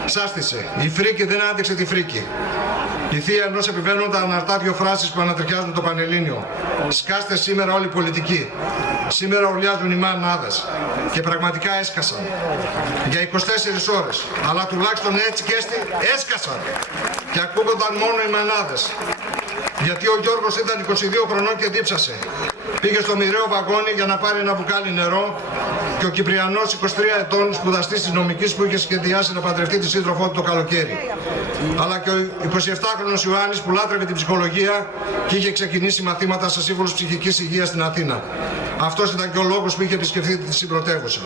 σάστησε. Η φρίκη δεν άντεξε τη φρίκη. Η θεία ενός επιβαίνοντα αναρτά δύο φράσεις που ανατριχιάζουν το Πανελλήνιο. Σκάστε σήμερα όλοι οι πολιτικοί. Σήμερα ουρλιάζουν οι μανάδες. Και πραγματικά έσκασαν. Για 24 ώρες. Αλλά τουλάχιστον έτσι και έτσι έσκασαν. Και ακούγονταν μόνο οι μανάδες. Γιατί ο Γιώργος ήταν 22 χρονών και δίψασε. Πήγε στο μοιραίο βαγόνι για να πάρει ένα μπουκάλι νερό και ο Κυπριανός 23 ετών σπουδαστής της νομικής που είχε σχεδιάσει να παντρευτεί τη σύντροφό του το καλοκαίρι. Αλλά και ο 27χρονος Ιωάννης που λάτρευε την ψυχολογία και είχε ξεκινήσει μαθήματα σε σύμβουλους ψυχικής υγείας στην Αθήνα. Αυτός ήταν και ο λόγος που είχε επισκεφθεί τη συμπρωτεύουσα.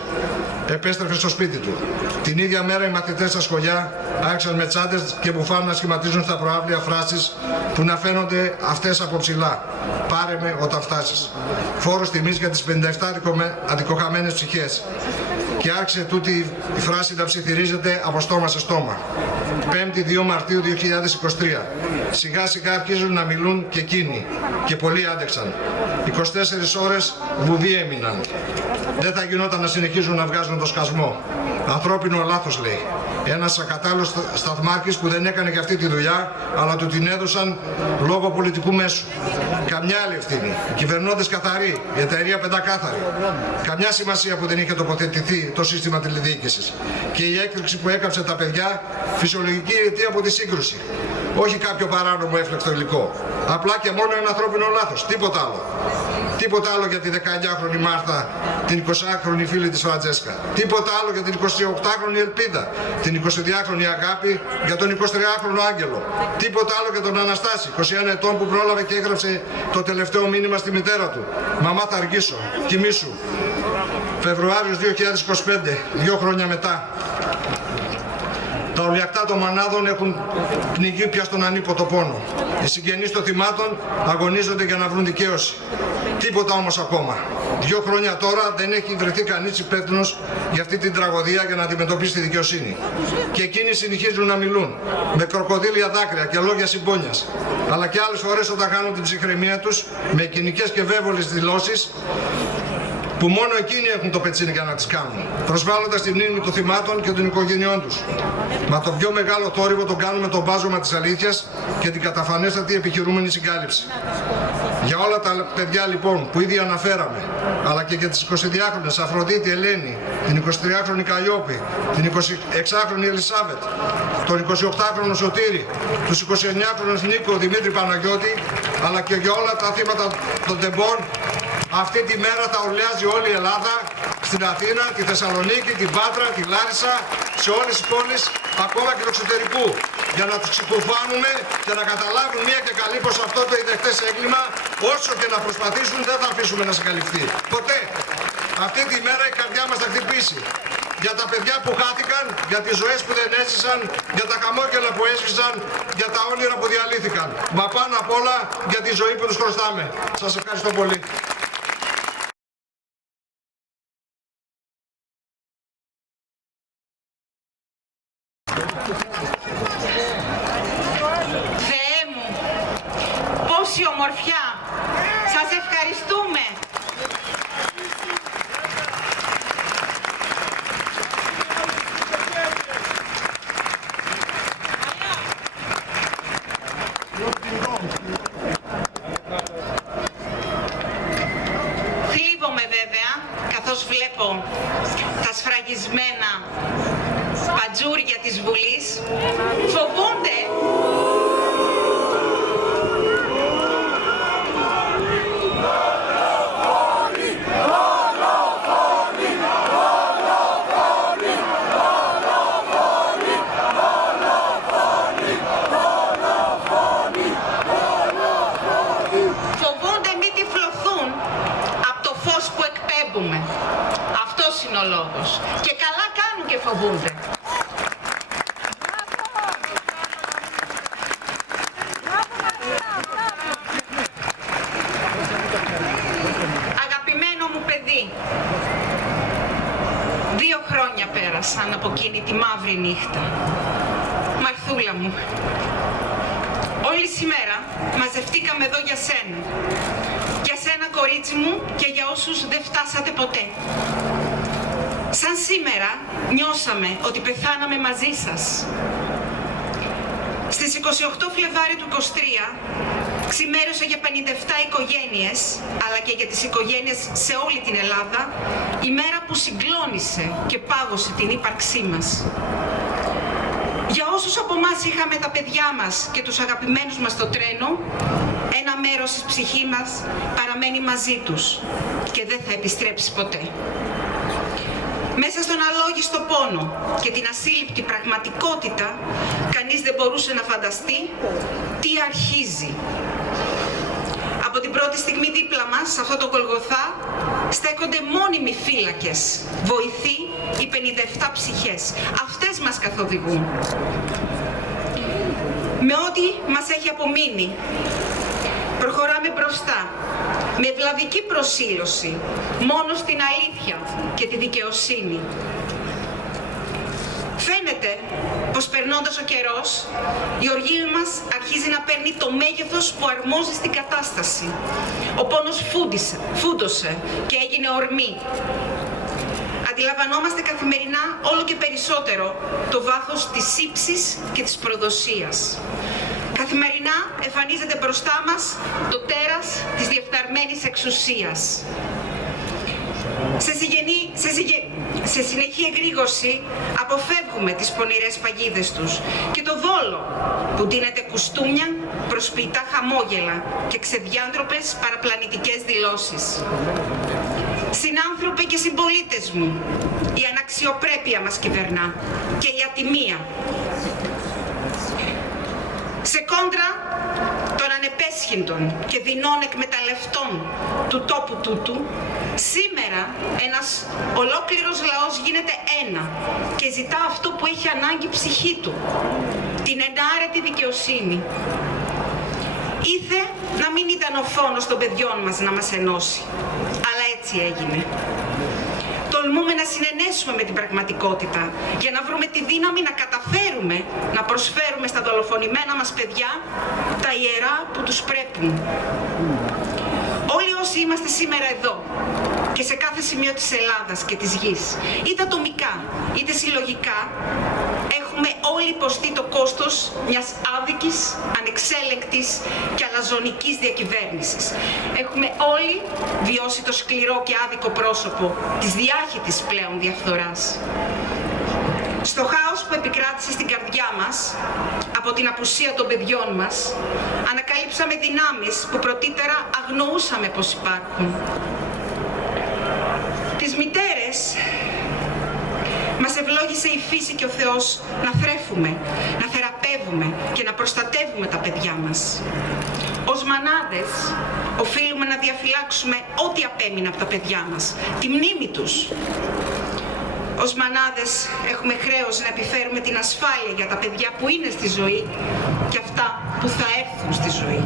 Επέστρεφε στο σπίτι του. Την ίδια μέρα οι μαθητές στα σχολιά άρχισαν με τσάντες και μπουφάν να σχηματίζουν στα προαύλια φράσεις που να φαίνονται αυτές από ψηλά. Πάρε με όταν φτάσεις. Φόρος τιμής για τις 57 αδικοχαμένες ψυχές. Και άρχισε τούτη η φράση να ψιθυρίζεται από στόμα σε στόμα. 5η 2 Μαρτίου 2023. Σιγά σιγά αρχίζουν να μιλούν και εκείνοι. Και πολλοί άντεξαν. 24 ώρες βουδοί έμειναν. Δεν θα γινόταν να συνεχίζουν να βγάζουν το σκασμό. Ανθρώπινο λάθος, λέει. Ένας ακατάλληλος σταθμάρχης που δεν έκανε και αυτή τη δουλειά, αλλά του την έδωσαν λόγω πολιτικού μέσου. Καμιά άλλη ευθύνη. Οι κυβερνώντες καθαροί, η εταιρεία πεντακάθαρη. Καμιά σημασία που δεν είχε τοποθετηθεί το σύστημα τηλεδιοίκησης. Και η έκρηξη που έκαψε τα παιδιά, φυσιολογική αιτία από τη σύγκρουση. Όχι κάποιο παράνομο έφλεκτο υλικό. Απλά και μόνο ένα ανθρώπινο λάθος. Τίποτα άλλο. Τίποτα άλλο για τη 19χρονη Μάρθα, την 20χρονη φίλη της Φραντζέσκα. Τίποτα άλλο για την 28χρονη Ελπίδα, την 22χρονη Αγάπη, για τον 23χρονο Άγγελο. Τίποτα άλλο για τον Αναστάση, 21 ετών που πρόλαβε και έγραψε το τελευταίο μήνυμα στη μητέρα του. Μαμά, θα αργήσω. Κοιμήσου. Φεβρουάριος 2025, 2 χρόνια μετά. Τα ολιακτά των μανάδων έχουν πνιγεί πια στον ανίποτο πόνο. Οι συγγενείς των θυμάτων αγωνίζονται για να βρουν δικαίωση. Τίποτα όμως ακόμα. 2 χρόνια τώρα δεν έχει βρεθεί κανείς υπεύθυνος για αυτή την τραγωδία για να αντιμετωπίσει τη δικαιοσύνη. Και εκείνοι συνεχίζουν να μιλούν με κροκοδίλια δάκρυα και λόγια συμπόνιας. Αλλά και άλλες φορές όταν χάνουν την ψυχραιμία τους με κοινικές και βέβολες δηλώσεις που μόνο εκείνοι έχουν το πετσίνι για να τις κάνουν, προσβάλλοντας τη μνήμη των θυμάτων και των οικογενειών τους. Μα το πιο μεγάλο θόρυβο το κάνουμε το μπάζωμα της αλήθειας και την καταφανέστατη επιχειρούμενη συγκάλυψη. Για όλα τα παιδιά λοιπόν που ήδη αναφέραμε, αλλά και για τις 22χρονες Αφροδίτη Ελένη, την 23χρονη Καλλιόπη, την 26χρονη Ελισάβετ, τον 28χρονο Σωτήρη, τους 29χρονους Νίκο Δημήτρη Παναγιώτη, αλλά και για όλα τα θύματα των τεμπών, αυτή τη μέρα θα ουρλιάζει όλη η Ελλάδα, στην Αθήνα, τη Θεσσαλονίκη, την Πάτρα, τη Λάρισα, σε όλες τις πόλεις, ακόμα και του εξωτερικού, για να τους ξεκουφάνουμε και να καταλάβουν μία και καλή πως αυτό το ιδεχτές έγκλημα, όσο και να προσπαθήσουν, δεν θα αφήσουμε να συγκαλυφθεί. Ποτέ. Αυτή τη μέρα η καρδιά μας θα χτυπήσει. Για τα παιδιά που χάθηκαν, για τις ζωές που δεν έζησαν, για τα χαμόγελα που έσβησαν, για τα όνειρα που διαλύθηκαν. Μα πάνω απ' όλα για τη ζωή που τους χρωστάμε. Σας ευχαριστώ πολύ. Θεέ μου, Σας ευχαριστούμε. Θλίβομαι βέβαια, καθώς βλέπω τα σφραγισμένα παντζούρια της Βουλής. Φοβούνται μη τυφλωθούν από το φως που εκπέμπουμε. Αυτός είναι ο λόγος. Και καλά κάνουν και φοβούνται. Αγαπημένο μου παιδί, 2 χρόνια πέρασαν από εκείνη τη μαύρη νύχτα. Μαρθούλα μου, όλη σήμερα μαζευτήκαμε εδώ για σένα. Για σένα, κορίτσι μου, και για όσους δεν φτάσατε ποτέ. Σαν σήμερα νιώσαμε ότι πεθάναμε μαζί σας. Στις 28 Φλεβάρι του 23 ξημέρωσε για 57 οικογένειες, αλλά και για τις οικογένειες σε όλη την Ελλάδα, η μέρα που συγκλώνησε και πάγωσε την ύπαρξή μας. Για όσους από εμάς είχαμε τα παιδιά μας και τους αγαπημένους μας στο τρένο, ένα μέρος της ψυχής μας παραμένει μαζί τους και δεν θα επιστρέψει ποτέ. Μέσα στον αλόγιστο πόνο και την ασύλληπτη πραγματικότητα, κανείς δεν μπορούσε να φανταστεί τι αρχίζει. Από την πρώτη στιγμή δίπλα μας, σε αυτό το Γολγοθά, στέκονται μόνιμοι φύλακες, βοηθοί οι 57 ψυχές. Αυτές μας καθοδηγούν. Με ό,τι μας έχει απομείνει, προχωράμε μπροστά, με ευλαβική προσήλωση, μόνο στην αλήθεια και τη δικαιοσύνη. Φαίνεται πως περνώντας ο καιρός, η οργή μας αρχίζει να παίρνει το μέγεθος που αρμόζει στην κατάσταση. Ο πόνος φούντωσε και έγινε ορμή. Αντιλαμβανόμαστε καθημερινά όλο και περισσότερο το βάθος της ύψης και της προδοσίας. Καθημερινά εμφανίζεται μπροστά μας το τέρας της διεφθαρμένης εξουσίας. Σε συνεχή εγρήγορση αποφεύγουμε τις πονηρές παγίδες τους και το δόλο που ντύνεται κουστούμια, προσποιητά χαμόγελα και ξεδιάντροπες παραπλανητικές δηλώσεις. Συνάνθρωποι και συμπολίτες μου, η αναξιοπρέπεια μας κυβερνά και η ατιμία. Σε κόντρα των ανεπέσχυντων και δεινών εκμεταλλευτών του τόπου τούτου, σήμερα ένας ολόκληρος λαός γίνεται ένα και ζητά αυτό που έχει ανάγκη η ψυχή του, την ενάρετη δικαιοσύνη. Ήθε να μην ήταν ο φόνος των παιδιών μας να μας ενώσει, αλλά έτσι έγινε. Τολμούμε να συνενέσουμε με την πραγματικότητα για να βρούμε τη δύναμη να καταφέρουμε να προσφέρουμε στα δολοφονημένα μας παιδιά τα ιερά που τους πρέπουν. Όλοι όσοι είμαστε σήμερα εδώ και σε κάθε σημείο της Ελλάδας και της γης, είτε ατομικά είτε συλλογικά, έχουμε όλοι υποστεί το κόστος μιας άδικης, ανεξέλεγκτης και αλαζονικής διακυβέρνησης. Έχουμε όλοι βιώσει το σκληρό και άδικο πρόσωπο της διάχυτης πλέον διαφθοράς. Στο χάος που επικράτησε στην καρδιά μας, από την απουσία των παιδιών μας, ανακαλύψαμε δυνάμεις που πρωτήτερα αγνοούσαμε πως υπάρχουν. Τις μητέρες μας ευλόγησε η φύση και ο Θεός να θρέφουμε, να θεραπεύουμε και να προστατεύουμε τα παιδιά μας. Ως μανάδες οφείλουμε να διαφυλάξουμε ό,τι απέμεινε από τα παιδιά μας, τη μνήμη τους. Ως μανάδες έχουμε χρέος να επιφέρουμε την ασφάλεια για τα παιδιά που είναι στη ζωή και αυτά που θα έρθουν στη ζωή.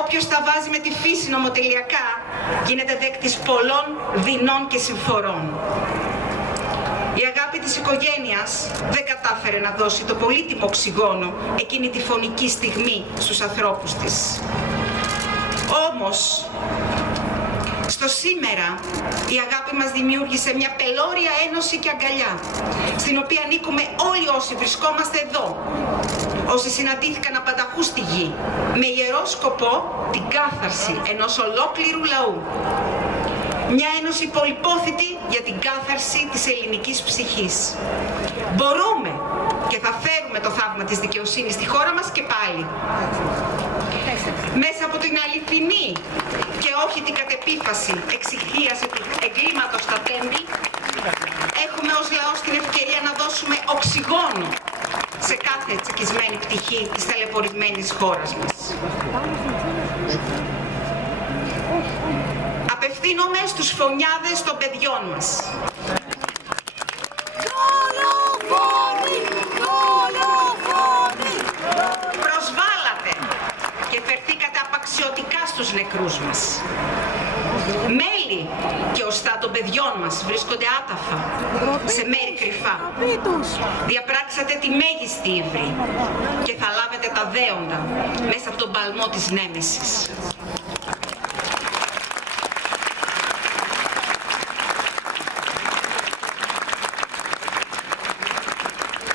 Όποιος τα βάζει με τη φύση νομοτελειακά γίνεται δέκτης πολλών δεινών και συμφορών. Η αγάπη της οικογένειας δεν κατάφερε να δώσει το πολύτιμο οξυγόνο εκείνη τη φωνική στιγμή στους ανθρώπους της. Όμως, στο σήμερα η αγάπη μας δημιούργησε μια πελώρια ένωση και αγκαλιά, στην οποία ανήκουμε όλοι όσοι βρισκόμαστε εδώ, όσοι συναντήθηκαν απανταχού στη γη, με ιερό σκοπό την κάθαρση ενός ολόκληρου λαού. Μια ένωση πολυπόθητη για την κάθαρση της ελληνικής ψυχής. Μπορούμε και θα φέρουμε το θαύμα της δικαιοσύνης στη χώρα μας και πάλι. Μέσα από την αληθινή και όχι την κατεπίφαση εξιχλίαση του εγκλήματος στα Τέμπη, έχουμε ως λαός την ευκαιρία να δώσουμε οξυγόνο σε κάθε τσακισμένη πτυχή της ταλαιπωρημένης χώρας μας. Απευθύνομαι στους φωνιάδες των παιδιών μας. Προσβάλατε και φερθήκατε απαξιωτικά στους νεκρούς μας. Μέλη και οστά των παιδιών μας βρίσκονται άταφα, σε μέρη κρυφά. Διαπράξατε τη μέγιστη ύβρη και θα λάβετε τα δέοντα μέσα από τον παλμό της νέμεσης.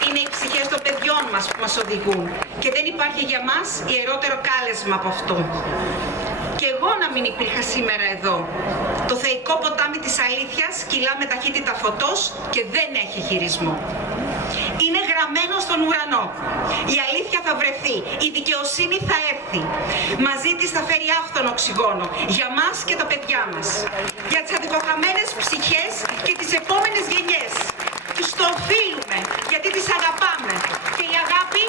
Είναι οι ψυχές των παιδιών μας που μας οδηγούν και δεν υπάρχει για μας ιερότερο κάλεσμα από αυτό. Και εγώ να μην υπήρχα σήμερα εδώ. Το θεϊκό ποτάμι της αλήθειας κυλά με ταχύτητα φωτός και δεν έχει χειρισμό. Είναι γραμμένο στον ουρανό. Η αλήθεια θα βρεθεί, η δικαιοσύνη θα έρθει. Μαζί της θα φέρει άφθονο οξυγόνο για μας και τα παιδιά μας. Για τις αδικοχαμένες ψυχές και τις επόμενες γενιές. Τους το οφείλουμε γιατί τις αγαπάμε. Και η αγάπη